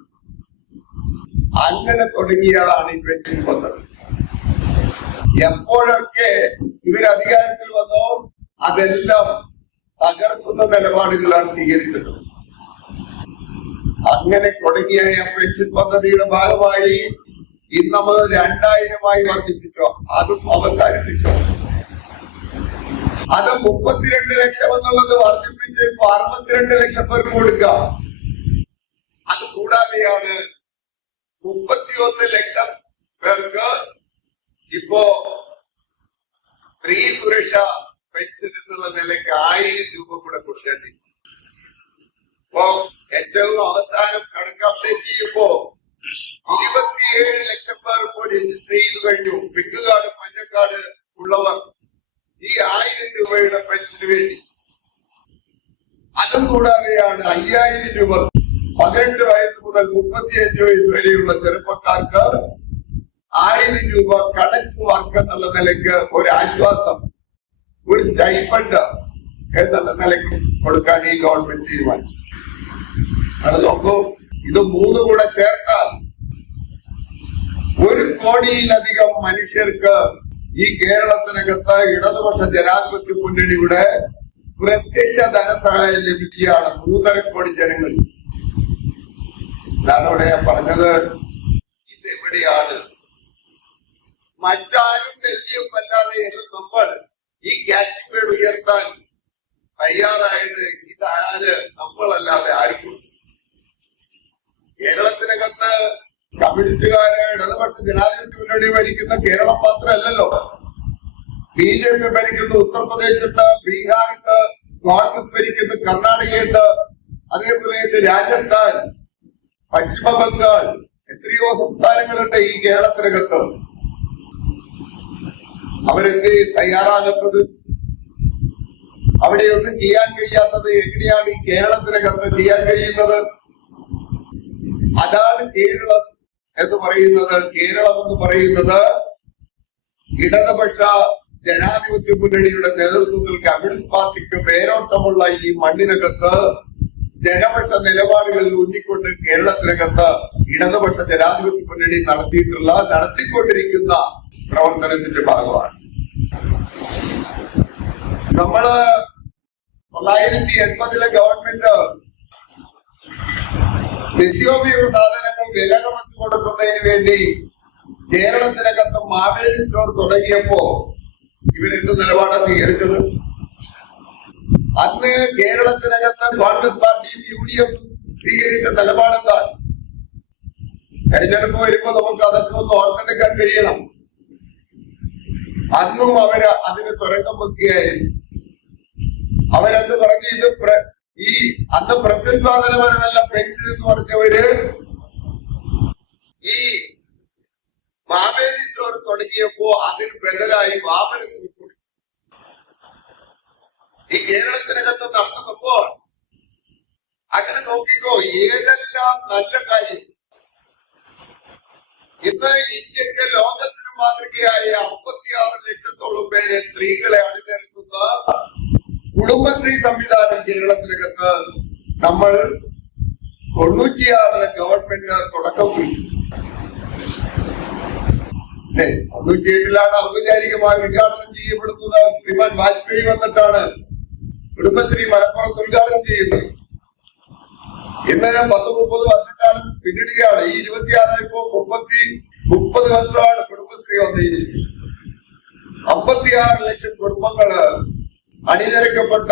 അങ്ങനെ തുടങ്ങിയതാണ് ഈ പെൻഷൻ പദ്ധതി. എപ്പോഴൊക്കെ ഇവർ അധികാരത്തിൽ വന്നോ അതെല്ലാം തകർക്കുന്ന നിലപാടുകളാണ് സ്വീകരിച്ചിട്ടുള്ളത്. അങ്ങനെ തുടങ്ങിയ പെൻഷൻ പദ്ധതിയുടെ ഭാഗമായി ഇന്ന് നമ്മൾ 2000 വർദ്ധിപ്പിച്ചോ, അതും അവസാനിപ്പിച്ചോ. അത് 32 ലക്ഷം എന്നുള്ളത് വർദ്ധിപ്പിച്ച് ഇപ്പൊ 62 ലക്ഷം പേർക്ക് കൊടുക്കാം. അത് കൂടാതെയാണ് 31 ലക്ഷം പേർക്ക് ഇപ്പോ സ്ത്രീ സുരക്ഷ പെൻഷൻ എന്നുള്ള നിലയ്ക്ക് 1000 രൂപ കൂടെ കൊടുക്കേണ്ടി. ഇപ്പോ ഏറ്റവും അവസാനം കണക്ക് അപ്ഡേറ്റ് ചെയ്യുമ്പോ 27 ലക്ഷം പേർ ഇപ്പോൾ രജിസ്റ്റർ ചെയ്തു കഴിഞ്ഞു. പിങ്ക് കാർഡ് മഞ്ഞ കാർഡ് ഉള്ളവർ ഈ 1000 രൂപയുടെ പെൻഷന് വേണ്ടി. അതും കൂടാതെയാണ് 5000 രൂപ 18 വയസ്സ് മുതൽ 35 വയസ്സ് വരെയുള്ള ചെറുപ്പക്കാർക്ക് 1000 രൂപ കണക്ട് വർക്ക് എന്നുള്ള നിലയ്ക്ക് ഒരു ആശ്വാസം ഒരു സ്റ്റൈഫണ്ട് എന്നുള്ള നിലയ്ക്ക് കൊടുക്കാൻ ഈ ഗവൺമെന്റ് തീരുമാനിച്ചു. അത് നോക്കൂ, ഇത് മൂന്ന് കൂടെ ചേർത്താൽ 1 കോടിയിലധികം മനുഷ്യർക്ക് ഈ കേരളത്തിനകത്ത് ഇടതുപക്ഷ ജനാധിപത്യ മുന്നണിയുടെ പ്രത്യക്ഷ ധനസഹായം ലഭിക്കുകയാണ്. 3.5 കോടി ജനങ്ങൾ. ഇതാണ് ഇവിടെ ഞാൻ പറഞ്ഞത്. ഇതെവിടെയാണ് മറ്റാരും ഡൽഹിയും അല്ലാതെ നമ്മൾ ഈ ക്യാച്ചിംഗ് വേർഡ് ഉയർത്താൻ തയ്യാറായത്? ഇതാര്? നമ്മളല്ലാതെ ആർക്കും. കേരളത്തിനകത്ത് കമ്മ്യൂണിസ്റ്റുകാര് ഇടതുപക്ഷ ജനാധിപത്യ മുന്നണി ഭരിക്കുന്ന കേരളം മാത്രമല്ലല്ലോ. BJP ഭരിക്കുന്ന ഉത്തർപ്രദേശുണ്ട്, ബീഹാറുണ്ട്, കോൺഗ്രസ് ഭരിക്കുന്ന കർണാടകയുണ്ട്, അതേപോലെ രാജസ്ഥാൻ, പശ്ചിമ ബംഗാൾ, എത്രയോ സംസ്ഥാനങ്ങളുണ്ട് ഈ കേരളത്തിനകത്ത്. അവരെന്ത് തയ്യാറാകുന്നത്? അവിടെയൊന്നും ചെയ്യാൻ കഴിയാത്തത് എങ്ങനെയാണ് ഈ കേരളത്തിനകത്ത് ചെയ്യാൻ കഴിയുന്നത്? അതാണ് കേരളം എന്ന് പറയുന്നത്. കേരളം എന്ന് പറയുന്നത് ഇടതുപക്ഷ ജനാധിപത്യ മുന്നണിയുടെ നേതൃത്വത്തിൽ കമ്മ്യൂണിസ്റ്റ് പാർട്ടിക്ക് വേരോട്ടമുള്ള ഈ മണ്ണിനകത്ത് ജനപക്ഷ നിലപാടുകളിൽ ഊന്നിക്കൊണ്ട് കേരളത്തിനകത്ത് ഇടതുപക്ഷ ജനാധിപത്യ മുന്നണി നടത്തിക്കൊണ്ടിരിക്കുന്ന പ്രവർത്തനത്തിന്റെ ഭാഗമാണ്. നമ്മള് 1980 ഗവൺമെന്റ് നിത്യോപയോഗ സാധനങ്ങൾ വില കുറച്ചു കൊടുക്കുന്നതിന് വേണ്ടി കേരളത്തിനകത്ത് മാവേലി സ്റ്റോർ തുടങ്ങിയപ്പോ ഇവരെന്ത് നിലപാടാണ് സ്വീകരിച്ചത്? അന്ന് കേരളത്തിനകത്ത് കോൺഗ്രസ് പാർട്ടിയും UDF സ്വീകരിച്ച നിലപാടെന്താ? തെരഞ്ഞെടുപ്പ് വരുമ്പോ നമുക്ക് അതൊക്കെ ഒന്ന് ഓർത്തെടുക്കാൻ കഴിയണം. അന്നും അവര് അതിന് തുരങ്കം വെക്കുകയായിരുന്നു. അവരത് പറഞ്ഞ് ഇത് ഈ അന്ന് പ്രത്യുത്പാദനപരമല്ല പെൻഷൻ എന്ന് പറഞ്ഞവര് ഈ മാവേലി സ്റ്റോർ തുടങ്ങിയപ്പോ അതിന് ബദലായി വാമന സ്റ്റോർ ഈ കേരളത്തിനകത്ത് നടന്ന സംഭവം. അങ്ങനെ നോക്കിക്കോ, ഏതെല്ലാം നല്ല കാര്യം ഇന്ന് ഇന്ത്യക്ക് ലോകത്തിന് മാതൃകയായ 56 ലക്ഷത്തോളം പേരെ സ്ത്രീകളെ അണിനിരത്തുന്ന കുടുംബശ്രീ സംവിധാനം കേരളത്തിനകത്ത് നമ്മൾ 96 ഗവൺമെന്റ് തുടക്കം കുറിച്ചു. 97 ഔപചാരികമായി ഉദ്ഘാടനം ചെയ്യപ്പെടുന്നത്. ശ്രീമാൻ വാജ്പേയി വന്നിട്ടാണ് കുടുംബശ്രീ മലപ്പുറത്ത് ഉദ്ഘാടനം ചെയ്യുന്നത്. ഇന്ന് 10-30 വർഷക്കാലം പിന്നിടുകയാണ്. ഈ 26 ഇപ്പോ 30 വർഷമാണ് കുടുംബശ്രീ വന്നതിന് ശേഷം. 56 ലക്ഷം കുടുംബങ്ങള് അണിനിരക്കപ്പെട്ട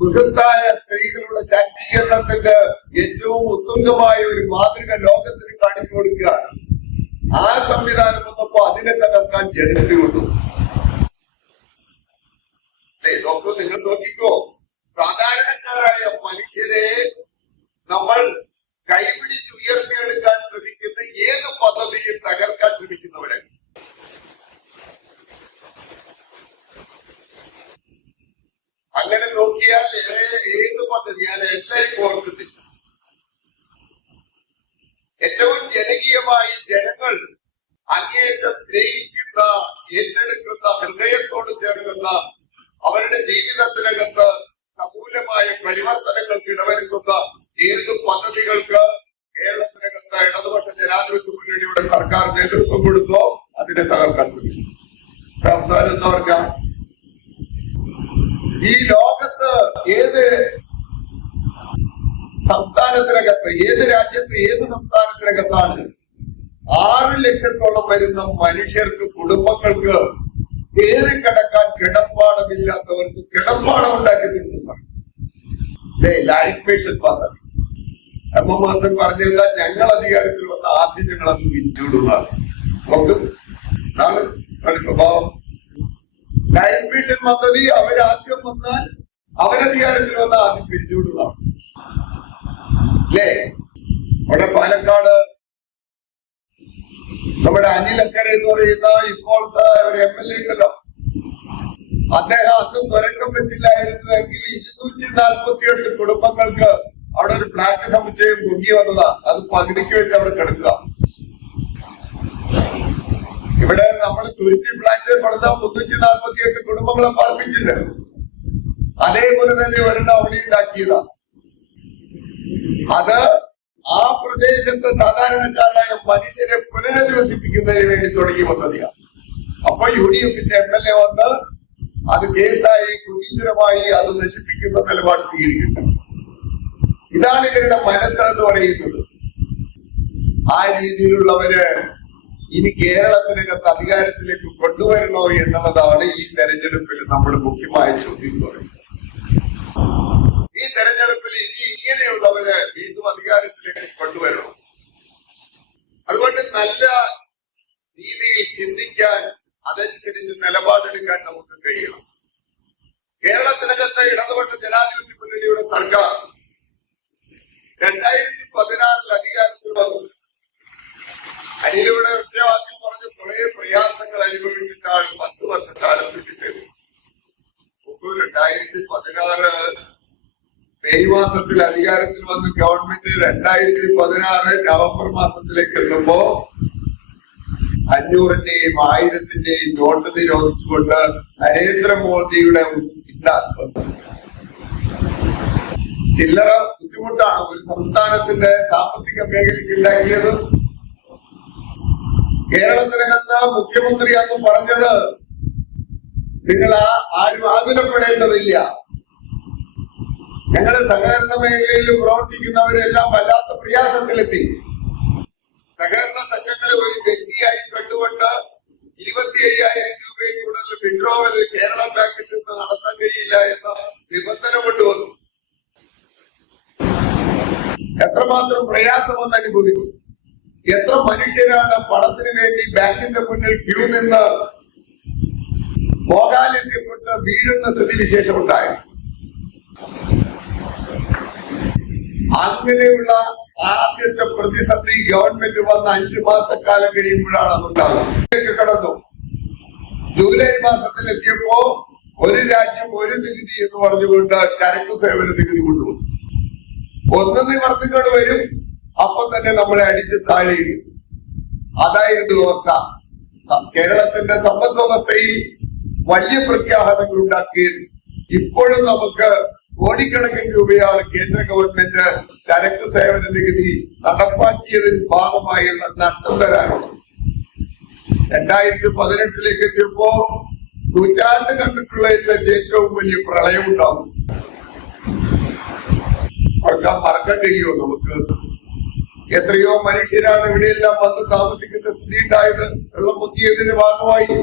ബൃഹത്തായ സ്ത്രീകളുടെ ശാക്തീകരണത്തിന്റെ ഏറ്റവും ഉത്തുംഗമായ ഒരു മാതൃക ലോകത്തിന് കാണിച്ചു കൊടുക്കുകയാണ്. ആ സംവിധാനം വന്നപ്പോ അതിനെ തകർക്കാൻ ജനശ്രീ കൊണ്ടു. നോക്കൂ, നിങ്ങൾ നോക്കിക്കോ, സാധാരണക്കാരായ മനുഷ്യരെ നമ്മൾ കൈപിടിച്ച് ഉയർത്തിയെടുക്കാൻ ശ്രമിക്കുന്ന ഏത് പദ്ധതിയും തകർക്കാൻ ശ്രമിക്കുന്നവരാണ്. അങ്ങനെ നോക്കിയാൽ ഏത് പദ്ധതി ഞാൻ എല്ലാവരും ഓർക്കുന്നില്ല. ഏറ്റവും ജനകീയമായി ജനങ്ങൾ അങ്ങേയറ്റം സ്നേഹിക്കുന്ന, ഏറ്റെടുക്കുന്ന, ഹൃദയത്തോട് ചേർക്കുന്ന, അവരുടെ ജീവിതത്തിനകത്ത് സമൂലമായ പരിവർത്തനങ്ങൾക്ക് ഇടവരുത്തുന്ന ഏത് പദ്ധതികൾക്ക് കേരളത്തിനകത്ത് ഇടതുപക്ഷ ജനാധിപത്യ മുന്നണിയുടെ സർക്കാർ നേതൃത്വം കൊടുത്തോ അതിനെ തകർക്കാൻ ശ്രമിക്കും. അവസാനം എന്താ പറഞ്ഞ, ഈ ലോകത്ത് ഏത് സംസ്ഥാനത്തിനകത്ത്, ഏത് രാജ്യത്ത്, ഏത് സംസ്ഥാനത്തിനകത്താണ് 6 ലക്ഷത്തോളം വരുന്ന മനുഷ്യർക്ക്, കുടുംബങ്ങൾക്ക് കയറിക്കിടക്കാൻ കിടപ്പാടമില്ലാത്തവർക്ക് കിടപ്പാടം ഉണ്ടാക്കി കൊടുക്കുന്ന ലൈഫ് മിഷൻ പദ്ധതി. മാസം പറഞ്ഞത് ഞങ്ങൾ അധികാരത്തിൽ വന്ന ആദ്യം ഞങ്ങൾ അത് പിരിച്ചുവിടുന്നതാണ്. നമുക്ക് അതാണ് ഒരു സ്വഭാവം. ലൈഫ് മിഷൻ പദ്ധതി അവരാദ്യം വന്നാൽ അവരധികാരത്തിൽ വന്ന ആദ്യം പിരിച്ചുവിടുന്നതാണ്. അല്ലേ? അവിടെ പാലക്കാട് നമ്മുടെ അനിലക്കര എന്ന് പറയുന്ന ഇപ്പോഴത്തെ ഒരു MLA ഉണ്ടല്ലോ, അദ്ദേഹം അന്ന് തുരങ്കം വെച്ചില്ലായിരുന്നുവെങ്കിൽ 248 കുടുംബങ്ങൾക്ക് അവിടെ ഒരു ഫ്ലാറ്റ് സമുച്ചയം പൊങ്ങി വന്നതാ. അത് പകുതിക്ക് വെച്ച് അവിടെ കിടക്കുക. ഇവിടെ നമ്മൾ തുരുത്തി ഫ്ലാറ്റിൽ പണിത 348 കുടുംബങ്ങളെ പാർപ്പിച്ചിട്ടുണ്ട്. അതേപോലെ തന്നെ ഒരെണ്ണം അവിടെ ഉണ്ടാക്കിയതാ. അത് ആ പ്രദേശത്തെ സാധാരണക്കാരായ മനുഷ്യരെ പുനരധിവസിപ്പിക്കുന്നതിന് വേണ്ടി തുടങ്ങിയ പദ്ധതിയാണ്. അപ്പൊ UDFന്റെ MLA വന്ന് അത് കേസായി കുടീശ്വരമായി അത് നശിപ്പിക്കുന്ന നിലപാട് സ്വീകരിക്കുന്നു. ഇതാണ് ഇവരുടെ മനസ്സ് എന്ന് പറയുന്നത്. ആ രീതിയിലുള്ളവര് ഇനി കേരളത്തിനകത്ത് അധികാരത്തിലേക്ക് കൊണ്ടുവരണോ എന്നുള്ളതാണ് ഈ തെരഞ്ഞെടുപ്പിൽ നമ്മുടെ മുഖ്യമായ ചോദ്യം എന്ന് പറയുന്നത്. ഈ തെരഞ്ഞെടുപ്പിൽ ഇനി ഇങ്ങനെയുള്ളവര് വീണ്ടും അധികാരത്തിലേക്ക് കൊണ്ടുവരണം. അതുകൊണ്ട് നല്ല രീതിയിൽ ചിന്തിക്കാൻ, അതനുസരിച്ച് നിലപാടെടുക്കാൻ നമുക്ക് കഴിയണം. കേരളത്തിനകത്ത് ഇടതുപക്ഷ ജനാധിപത്യ മുന്നണിയുടെ സർക്കാർ 2016 അധികാരത്തിൽ വന്നു. അതിലൂടെ ഒറ്റവാക്കിൽ പറഞ്ഞ് കുറെ പ്രയാസങ്ങൾ അനുഭവിച്ചിട്ടാണ് 10 വർഷക്കാലം കിട്ടിയത്. 2016 മെയ് മാസത്തിൽ അധികാരത്തിൽ വന്ന് ഗവൺമെന്റ് 2016 നവംബർ മാസത്തിലേക്ക് എത്തുമ്പോ 500-ന്റെയും 1000-ന്റെയും നോട്ട് നിരോധിച്ചുകൊണ്ട് നരേന്ദ്രമോദിയുടെ ഉല്ലാസം. ചില്ലറ ബുദ്ധിമുട്ടാണ് ഒരു സംസ്ഥാനത്തിന്റെ സാമ്പത്തിക മേഖലയ്ക്ക് ഉണ്ടാക്കിയത്. കേരളത്തിനകത്ത് മുഖ്യമന്ത്രി അന്ന് പറഞ്ഞത്, നിങ്ങൾ ആരും ആകുലപ്പെടേണ്ടതില്ല, ഞങ്ങള് സഹകരണ മേഖലയിൽ പ്രവർത്തിക്കുന്നവരെല്ലാം വല്ലാത്ത പ്രയാസത്തിലെത്തി. സഹകരണ സംഘങ്ങളെ ഒരു വ്യക്തിയായി കണ്ടുകൊണ്ട് 25,000 രൂപയിൽ കൂടുതൽ വിഡ്രോവൽ കേരള ബാങ്കിൽ നിന്ന് നടത്താൻ കഴിയില്ല എന്ന നിബന്ധന കൊണ്ടുവന്നു. എത്രമാത്രം പ്രയാസമെന്ന് അനുഭവിച്ചു. എത്ര മനുഷ്യരാണ് പണത്തിന് വേണ്ടി ബാങ്കിന്റെ മുന്നിൽ ക്യൂ നിന്ന് മോഹാലസ്യപ്പെട്ട് വീഴുന്ന സ്ഥിതിവിശേഷം ഉണ്ടായത്. അങ്ങനെയുള്ള ആദ്യത്തെ പ്രതിസന്ധി ഗവൺമെന്റ് വന്ന 5 മാസക്കാലം കഴിയുമ്പോഴാണ് അതുണ്ടാകുന്നത്. കടന്നു ജൂലൈ മാസത്തിൽ എത്തിയപ്പോ ഒരു രാജ്യം ഒരു നികുതി എന്ന് പറഞ്ഞുകൊണ്ട് ചരക്ക് സേവന നികുതി കൊണ്ടുവന്നു. ഒന്ന് നിവർത്തിക്കൊണ്ട് വരും, അപ്പൊ തന്നെ നമ്മളെ അടിച്ച് താഴെയിടും. അതായിരുന്നു വ്യവസ്ഥ. കേരളത്തിന്റെ സമ്പദ് വ്യവസ്ഥയിൽ വലിയ പ്രത്യാഘാതങ്ങൾ ഉണ്ടാക്കുകയും ഇപ്പോഴും നമുക്ക് കോടിക്കണക്കിന് രൂപയാണ് കേന്ദ്ര ഗവൺമെന്റ് ചരക്ക് സേവന നികുതി നടപ്പാക്കിയതിന് ഭാഗമായുള്ള നഷ്ടം തരാനുള്ളത്. 2018 എത്തിയപ്പോ നൂറ്റാണ്ട് കണ്ടിട്ടുള്ളതിൽ വെച്ച് ഏറ്റവും വലിയ പ്രളയം ഉണ്ടാകും. മറക്കാൻ കഴിയുമോ നമുക്ക്? എത്രയോ മനുഷ്യരാണ് ഇവിടെയെല്ലാം വന്ന് താമസിക്കുന്ന സ്ഥിതി ഉണ്ടായത് വെള്ളം പൊക്കിയതിന്റെ ഭാഗമായി.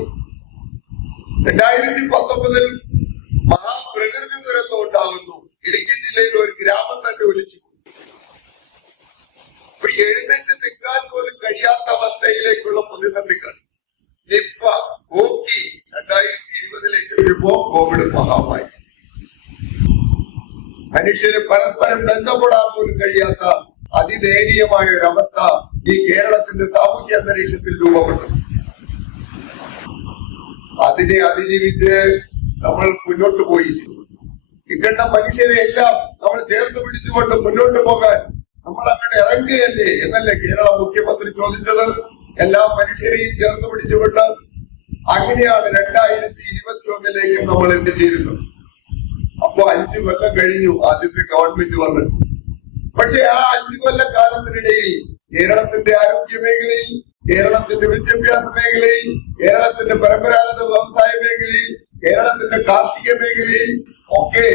2019 മഹാപ്രകൃതി ദുരന്തം ഉണ്ടാകുന്നു. ഇടുക്കി ജില്ലയിൽ ഒരു ഗ്രാമം തന്നെ ഒലിച്ചു. ഇപ്പൊ എഴുന്നേറ്റ് നിൽക്കാൻ പോലും കഴിയാത്ത അവസ്ഥയിലേക്കുള്ള പ്രതിസന്ധികൾ. നിപ്പ, കോക്കി 2020 എത്തിയപ്പോ കോവിഡ് മഹാമാരി. മനുഷ്യന് പരസ്പരം ബന്ധപ്പെടാൻ പോലും കഴിയാത്ത അതിദയനീയമായ ഒരവസ്ഥ ഈ കേരളത്തിന്റെ സാമൂഹ്യ അന്തരീക്ഷത്തിൽ രൂപപ്പെട്ടു. അതിനെ അതിജീവിച്ച് നമ്മൾ മുന്നോട്ട് പോയി. ഇക്കണ്ട മനുഷ്യരെ എല്ലാം നമ്മൾ ചേർത്ത് പിടിച്ചുകൊണ്ട് മുന്നോട്ട് പോകാൻ നമ്മൾ അങ്ങനെ ഇറങ്ങുകയല്ലേ എന്നല്ലേ കേരള മുഖ്യമന്ത്രി ചോദിച്ചത്. എല്ലാ മനുഷ്യരെയും ചേർത്ത് പിടിച്ചുകൊണ്ട് അങ്ങനെയാണ് 2021 നമ്മൾ എത്തിച്ചേരുന്നത്. അപ്പോ 5 കൊല്ലം കഴിഞ്ഞു ആദ്യത്തെ ഗവൺമെന്റ് വന്നിട്ട്. പക്ഷെ ആ 5 കൊല്ലക്കാലത്തിനിടയിൽ കേരളത്തിന്റെ ആരോഗ്യ മേഖലയിൽ, കേരളത്തിന്റെ വിദ്യാഭ്യാസ മേഖലയിൽ, കേരളത്തിന്റെ പരമ്പരാഗത വ്യവസായ മേഖലയിൽ, കേരളത്തിന്റെ കാർഷിക മേഖലയിൽ ഒക്കെ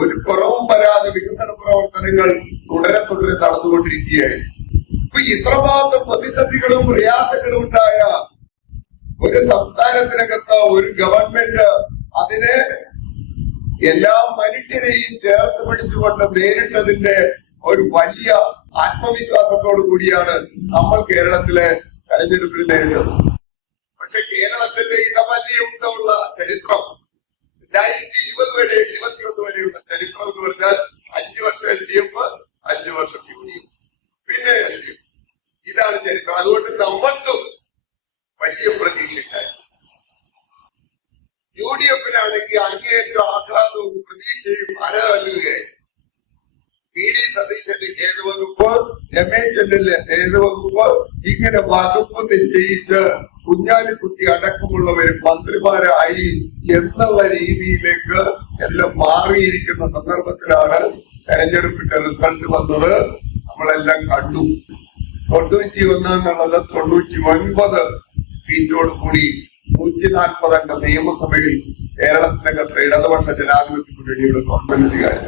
ഒരു കുറവും വരാതെ വികസന പ്രവർത്തനങ്ങൾ തുടരെ നടന്നുകൊണ്ടിരിക്കുകയായിരുന്നു. ഇപ്പൊ ഇത്രമാത്രം പ്രതിസന്ധികളും പ്രയാസങ്ങളും ഉണ്ടായ ഒരു സംസ്ഥാനത്തിനകത്ത് ഒരു ഗവൺമെന്റ് അതിനെ എല്ലാ മനുഷ്യരെയും ചേർത്ത് പിടിച്ചുകൊണ്ട് നേരിട്ടതിന്റെ ഒരു വലിയ ആത്മവിശ്വാസത്തോടു കൂടിയാണ് നമ്മൾ കേരളത്തിലെ തെരഞ്ഞെടുപ്പിൽ നേരിട്ടത്. പക്ഷെ കേരളത്തിന്റെ ഇടമല്ലിയുമുള്ള ചരിത്രം 2020 വരെ 2021 വരെയുള്ള ചരിത്രം എന്ന് പറഞ്ഞാൽ 5 വർഷം LDF, 5 വർഷം UDF, പിന്നെ LDF. ഇതാണ് ചരിത്രം. അതുകൊണ്ട് നമുക്കും വലിയ പ്രതീക്ഷയുണ്ടായി. UDFനാണെങ്കിൽ അങ്ങേയറ്റം ആഹ്ലാദവും പ്രതീക്ഷയും അരതല്ലുകയായി. PD സതീശന്റെ ഏത് വകുപ്പ്, രമേശ് ചെന്നിത്തലിന്റെ ഏത് വകുപ്പ്, ഇങ്ങനെ വകുപ്പ് നിശ്ചയിച്ച് കുഞ്ഞാലിക്കുട്ടി അടക്കമുള്ളവര് മന്ത്രിമാരായി എന്നുള്ള രീതിയിലേക്ക് എല്ലാം മാറിയിരിക്കുന്ന സന്ദർഭത്തിലാണ് തെരഞ്ഞെടുപ്പിന്റെ റിസൾട്ട് വന്നത്. നമ്മളെല്ലാം കണ്ടു. 91 എന്നുള്ളത് 99 സീറ്റോട് കൂടി 140 അംഗ നിയമസഭയിൽ കേരളത്തിനകത്ത് ഇടതുപക്ഷ ജനാധിപത്യ മുന്നണിയുടെ ഗവൺമെന്റ് അധികാരം.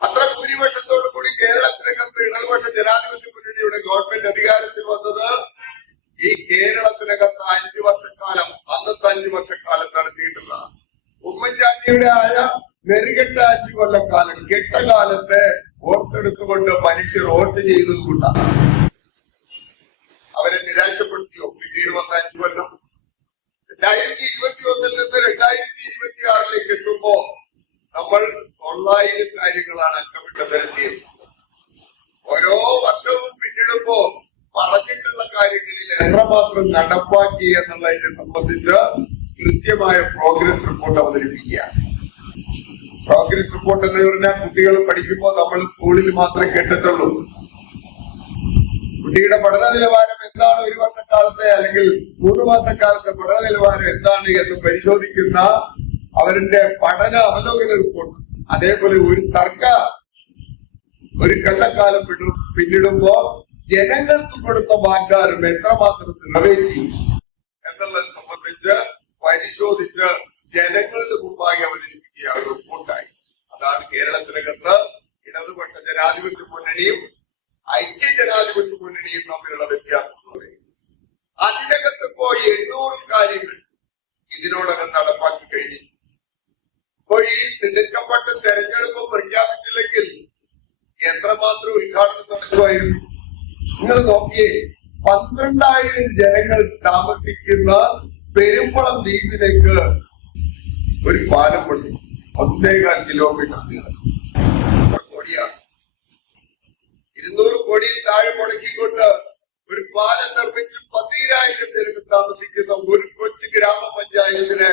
അത്ര ഭൂരിപക്ഷത്തോടു കൂടി കേരളത്തിനകത്ത് ഇടതുപക്ഷ ജനാധിപത്യ മുന്നണിയുടെ ഗവൺമെന്റ് അധികാരത്തിൽ വന്നത് ഈ കേരളത്തിനകത്ത് 5 വർഷക്കാലം, അന്നത്തെ 5 വർഷക്കാലം നടത്തിയിട്ടുള്ള ഉമ്മൻചാണ്ടിയുടെ ആയ നെറുകെട്ട 5 കൊല്ലക്കാലം, കെട്ടകാലത്തെ ഓർത്തെടുത്തുകൊണ്ട് മനുഷ്യർ വോട്ട് ചെയ്തതുകൊണ്ടാണ്. അവരെ നിരാശപ്പെടുത്തിയോ പിന്നീട് വന്ന 5 കൊല്ലം? 2021 നിന്ന് 2026 എത്തുമ്പോ നമ്മൾ 900 കാര്യങ്ങളാണ് അക്കമിട്ട് നിരത്തിയത്. ഓരോ വർഷവും പിന്നിടുമ്പോ പറഞ്ഞിട്ടുള്ള കാര്യങ്ങളിൽ എത്രമാത്രം നടപ്പാക്കി എന്നുള്ളതിനെ സംബന്ധിച്ച് കൃത്യമായ പ്രോഗ്രസ് റിപ്പോർട്ട് അവതരിപ്പിക്കുക. പ്രോഗ്രസ് റിപ്പോർട്ട് എന്ന് പറഞ്ഞാൽ കുട്ടികൾ പഠിക്കുമ്പോൾ നമ്മൾ സ്കൂളിൽ മാത്രമേ കേട്ടിട്ടുള്ളൂ. കുട്ടിയുടെ പഠന നിലവാരം എന്താണ്, 1 വർഷക്കാലത്തെ അല്ലെങ്കിൽ 3 മാസക്കാലത്തെ പഠന നിലവാരം എന്താണ് എന്ന് പരിശോധിക്കുന്ന അവരുടെ പഠന അവലോകന റിപ്പോർട്ട്. അതേപോലെ ഒരു സർക്കാർ ഒരു കൊല്ലക്കാലം പിന്നിടുമ്പോ ജനങ്ങൾക്ക് കൊടുത്ത വാഗ്ദാനം എത്രമാത്രം നിറവേറ്റി എന്നുള്ളത് സംബന്ധിച്ച് പരിശോധിച്ച് ജനങ്ങളുടെ മുമ്പാകെ അവതരിപ്പിക്കുക ഒരു റിപ്പോർട്ടായി. അതാണ് കേരളത്തിനകത്ത് ഇടതുപക്ഷ ജനാധിപത്യ മുന്നണിയും ഐക്യ ജനാധിപത്യ മുന്നണിയും തമ്മിലുള്ള വ്യത്യാസം എന്ന് പറയുന്നത്. അതിനകത്ത് ഇപ്പോ 800 കാര്യങ്ങൾ ഇതിനോടകം നടപ്പാക്കി കഴിഞ്ഞു. ഇപ്പോ ഈ തിടുക്കപ്പെട്ട് തെരഞ്ഞെടുപ്പ് പ്രഖ്യാപിച്ചില്ലെങ്കിൽ എത്രമാത്രം ഉദ്ഘാടനം നടക്കുമായിരുന്നു? നിങ്ങൾ നോക്കിയേ, 12,000 ജനങ്ങൾ താമസിക്കുന്ന പെരുമ്പളം ദ്വീപിലേക്ക് ഒരു പാലം പണി 1.25 കിലോമീറ്റർ നീളം, കോടിയാണ്. 200 കോടിയിൽ താഴെ മുടക്കിക്കൊണ്ട് ഒരു പാലം നിർമ്മിച്ച് 12,000 പേർക്ക് താമസിക്കുന്ന ഒരു കൊച്ചു ഗ്രാമപഞ്ചായത്തിനെ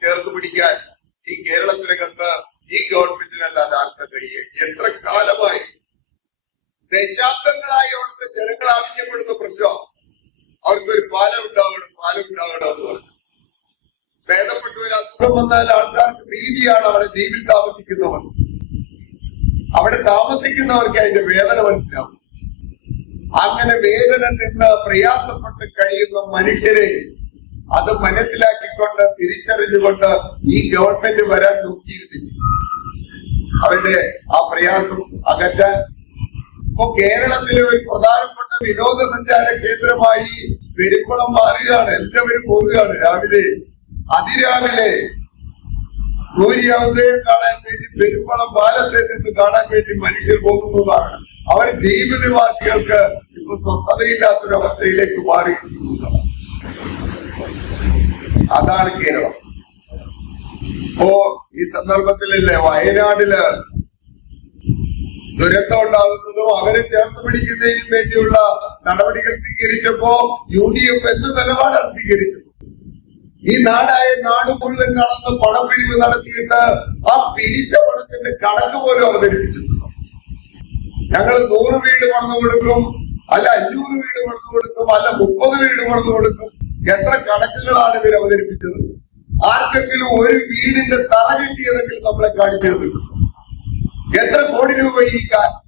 ചേർത്ത് പിടിക്കാൻ ഈ കേരളത്തിനകത്ത് ഈ ഗവൺമെന്റിനല്ലാതെ ആർക്കും കഴിയുക. എത്ര കാലമായി, ദശാബ്ദങ്ങളായി അവിടുത്തെ ജനങ്ങൾ ആവശ്യപ്പെടുന്ന പ്രശ്നം അവർക്കൊരു പാലം ഉണ്ടാവണം എന്ന് പറഞ്ഞു. ഭേദപ്പെട്ട ഒരു അസുഖം വന്നാൽ ആൾക്കാർക്ക് ഭീതിയാണ്. അവിടെ ദ്വീപിൽ താമസിക്കുന്നവർ, അവിടെ താമസിക്കുന്നവർക്ക് അതിന്റെ വേദന മനസ്സിലാവും. അങ്ങനെ വേദന നിന്ന് പ്രയാസപ്പെട്ട് കഴിയുന്ന മനുഷ്യരെ അത് മനസ്സിലാക്കിക്കൊണ്ട് തിരിച്ചറിഞ്ഞുകൊണ്ട് ഈ ഗവൺമെന്റ് വരാൻ നോക്കിയിരുന്നില്ല അവരുടെ ആ പ്രയാസം അകറ്റാൻ. ഇപ്പൊ കേരളത്തിലെ ഒരു പ്രധാനപ്പെട്ട വിനോദസഞ്ചാര കേന്ദ്രമായി പെരുമ്പളം മാറുകയാണ്. എല്ലാവരും പോവുകയാണ്. രാവിലെ അതിരാവിലെ സൂര്യോദയം കാണാൻ വേണ്ടി പെരുമ്പളം പാലത്തെ നിന്ന് കാണാൻ വേണ്ടി മനുഷ്യർ പോകുന്നതാണ്. അവർ ദ്വീപ് നിവാസികൾക്ക് ഇപ്പൊ സ്വസ്ഥതയില്ലാത്തൊരവസ്ഥയിലേക്ക് മാറിയിരിക്കുന്നതാണ്. അതാണ് കേരളം. ഇപ്പോ ഈ സന്ദർഭത്തിലല്ലേ വയനാടില് ദുരന്തം ഉണ്ടാകുന്നതും അവരെ ചേർത്ത് പിടിക്കുന്നതിനും വേണ്ടിയുള്ള നടപടികൾ സ്വീകരിച്ചപ്പോ UDF എന്ത് നിലപാടാണ് സ്വീകരിച്ചത്? ഈ നാടായ നാട് മുഴുവൻ കടന്ന് പണപ്പിരിവ് നടത്തിയിട്ട് ആ പിരിച്ച പണത്തിന്റെ കണക്ക് പോലും അവതരിപ്പിച്ചിട്ടുണ്ട്. ഞങ്ങൾ 100 വീട് പണിതു കൊടുക്കും, അല്ല 500 വീട് പണിതു കൊടുക്കും, അല്ല 30 വീട് പണിതു കൊടുക്കും. എത്ര കണക്കുകളാണ് ഇവർ അവതരിപ്പിച്ചത്? ആർക്കെങ്കിലും ഒരു വീടിന്റെ തറ കിട്ടിയതെങ്കിലും നമ്മളെ കാണിച്ചു തന്നിട്ടുണ്ട്. എത്ര കോടി രൂപ ഈ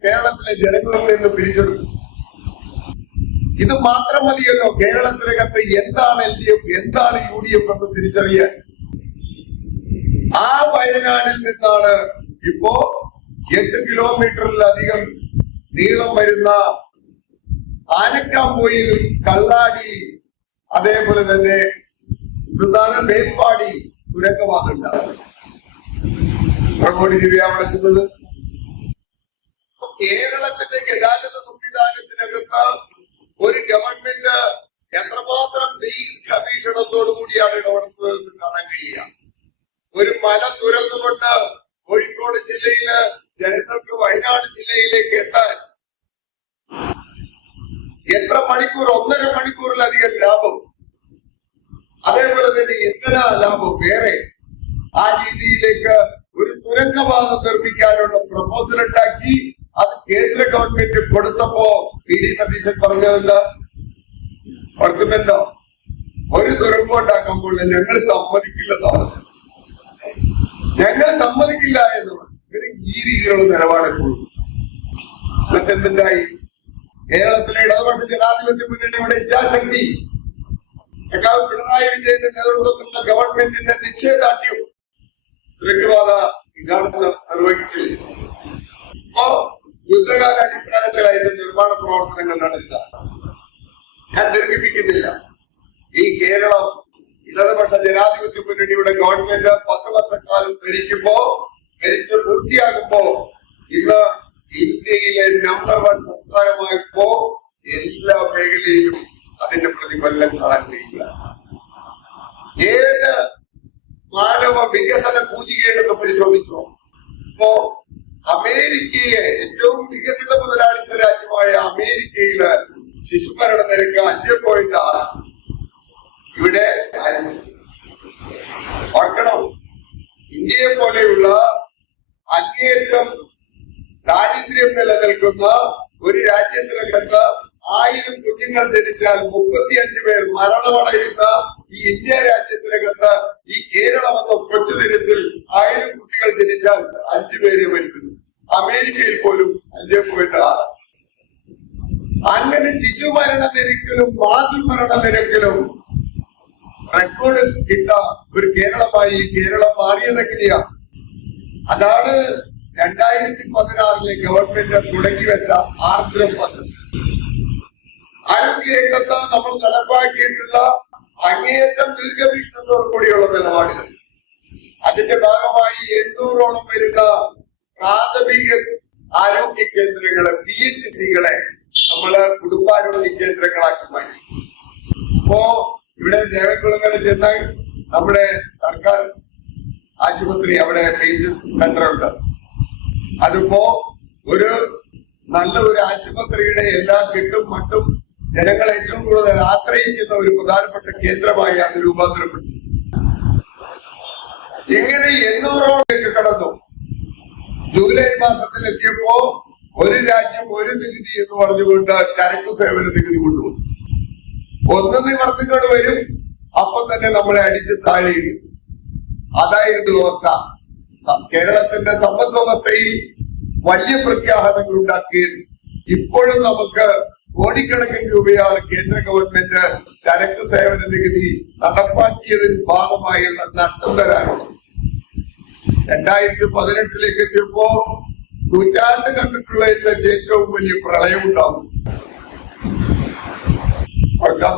കേരളത്തിലെ ജനങ്ങളിൽ നിന്ന് പിരിച്ചെടുക്കും? ഇത് മാത്രം മതിയല്ലോ കേരളത്തിനകത്ത് എന്താണ് LDF, എന്താണ് UDF എന്ന് തിരിച്ചറിയാൻ. ആ വയനാടിൽ നിന്നാണ് ഇപ്പോ 8 കിലോമീറ്ററിലധികം നീളം വരുന്ന ആനക്കാംപോയിൽ, കള്ളാടി, അതേപോലെ തന്നെ ഇതാണ് മേപ്പാടി തുരങ്കപാത ഉണ്ടാകുന്നത്. എത്ര കോടി രൂപയാണ് മുടക്കുന്നത്? കേരളത്തിന്റെ ഗതാഗത സംവിധാനത്തിനകത്ത് ഒരു ഗവൺമെന്റ് എത്രമാത്രം ദീർഘവീക്ഷണത്തോടു കൂടിയാണ് ഇടപെടുന്നതെന്ന് കാണാൻ കഴിയുക. ഒരു മല തുറന്നുകൊണ്ട് കോഴിക്കോട് ജില്ലയില് ജനങ്ങൾക്ക് വയനാട് ജില്ലയിലേക്ക് എത്താൻ എത്ര മണിക്കൂർ? 1.5 മണിക്കൂറിലധികം ലാഭം. അതേപോലെ തന്നെ ഇന്ധന ലാഭം വേറെ. ആ രീതിയിലേക്ക് ഒരു തുരങ്കപാത നിർമ്മിക്കാനുള്ള പ്രപ്പോസൽ ഉണ്ടാക്കി അത് കേന്ദ്ര ഗവൺമെന്റ് കൊടുത്തപ്പോ PD സതീശൻ പറഞ്ഞതെന്താ? ഓർക്കുന്നുണ്ടോ? ഒരു തുറമുഖം ഉണ്ടാക്കുമ്പോൾ ഞങ്ങൾ സമ്മതിക്കില്ലെന്ന് പറഞ്ഞു. ഞങ്ങൾ സമ്മതിക്കില്ല എന്ന് പറഞ്ഞു. ഈ രീതിയിലുള്ള നിലപാടെപ്പോഴും. മറ്റെന്തുണ്ടായി? കേരളത്തിലെ ഇടതുപക്ഷ ജനാധിപത്യ മുന്നണിയുടെ ഇച്ഛാശക്തി, പിണറായി വിജയന്റെ നേതൃത്വത്തിലുള്ള ഗവൺമെന്റിന്റെ നിശ്ചയദാർഢ്യം ദൃഢപാത ഉദ്ഘാടനം നിർവഹിച്ചില്ല. ഇപ്പോ യുദ്ധകാലാടിസ്ഥാനത്തിലായിരുന്നു നിർമ്മാണ പ്രവർത്തനങ്ങൾ നടത്തുക. ഞാൻ ദീർഘിപ്പിക്കുന്നില്ല. ഈ കേരളം ഇടതുപക്ഷ ജനാധിപത്യ മുന്നണിയുടെ ഗവൺമെന്റ് 10 വർഷക്കാലം ഭരിച്ച് പൂർത്തിയാകുമ്പോ ഇന്ന് ഇന്ത്യയിലെ നമ്പർ 1 സംസ്ഥാനമായപ്പോ എല്ലാ മേഖലയിലും അതിന്റെ പ്രതിഫലനം കാണാൻ കഴിയില്ല. ഏത് മാനവ വികസന സൂചികയെടുത്ത് പരിശോധിച്ചോ, ഇപ്പോ അമേരിക്കയെ ഏറ്റവും വികസിത മുതലാളിത്ത രാജ്യമായ അമേരിക്കയില് ശിശുമരണ നിരക്ക് 5.6, ഇവിടെ 5. ഓർക്കണം, ഇന്ത്യയെ പോലെയുള്ള അങ്ങേയറ്റം ദാരിദ്ര്യം നിലനിൽക്കുന്ന ഒരു രാജ്യത്തിനകത്ത് 1000 കുഞ്ഞുങ്ങൾ ജനിച്ചാൽ 35 പേർ മരണമടയുന്ന ഈ ഇന്ത്യ രാജ്യത്തിനകത്ത് ഈ കേരളം എന്ന കൊച്ചുതരത്തിൽ 1000 കുട്ടികൾ ജനിച്ചാൽ 5 പേരെ മരിക്കുന്നു. അമേരിക്കയിൽ പോലും 5.6. അങ്ങനെ ശിശുമരണ നിരക്കിലും മാതൃമരണ നിരക്കിലും റെക്കോർഡ് കിട്ട ഒരു കേരളമായി കേരളം മാറിയതെങ്ങനെയാ? അതാണ് 2016 ഗവൺമെന്റ് തുടങ്ങി വെച്ച ആർദ്രം പദ്ധതി. ആരോഗ്യരംഗത്ത് നമ്മൾ നടപ്പാക്കിയിട്ടുള്ള അങ്ങേയറ്റം ദീർഘവീക്ഷണത്തോടു കൂടിയുള്ള നിലപാടുകൾ, അതിന്റെ ഭാഗമായി 800ഓളം വരുന്ന പ്രാഥമിക ആരോഗ്യ കേന്ദ്രങ്ങളെ, PHCകളെ നമ്മള് കുടുംബാരോഗ്യ കേന്ദ്രങ്ങളാക്കി മാറ്റി. ഇപ്പോ ഇവിടെ ദേവൻകുളങ്ങര ചെന്ന നമ്മുടെ സർക്കാർ ആശുപത്രി, അവിടെ പേജസ് സെന്റർ ഉണ്ട്. അതിപ്പോ ഒരു നല്ല ഒരു ആശുപത്രിയുടെ എല്ലാ കെട്ടും മട്ടും ജനങ്ങൾ ഏറ്റവും കൂടുതൽ ആശ്രയിക്കുന്ന ഒരു പ്രധാനപ്പെട്ട കേന്ദ്രമായി അത് രൂപാന്തരപ്പെട്ടു. ഇങ്ങനെ 800ഓളം കടന്നു. ജൂലൈ മാസത്തിൽ എത്തിയപ്പോ ഒരു രാജ്യം ഒരു നികുതി എന്ന് പറഞ്ഞുകൊണ്ട് ചരക്ക് സേവന നികുതി കൊണ്ടുവന്നു. ഒന്ന് നിവർത്തിക്കൊണ്ട് വരും, അപ്പൊ തന്നെ നമ്മളെ അടിച്ച് താഴെയിടും. അതായിരുന്നു വ്യവസ്ഥ. കേരളത്തിന്റെ സമ്പദ് വ്യവസ്ഥയിൽ വലിയ പ്രത്യാഘാതങ്ങൾ ഉണ്ടാക്കി. ഇപ്പോഴും നമുക്ക് കോടിക്കണക്കിന് രൂപയാണ് കേന്ദ്ര ഗവൺമെന്റ് ചരക്ക് സേവന നികുതി നടപ്പാക്കിയതിന് ഭാഗമായുള്ള നഷ്ടം തരാനുള്ളത്. 2018 എത്തിയപ്പോ നൂറ്റാണ്ട് കണ്ടിട്ടുള്ളതിൽ വെച്ച് ഏറ്റവും വലിയ പ്രളയം ഉണ്ടാവും.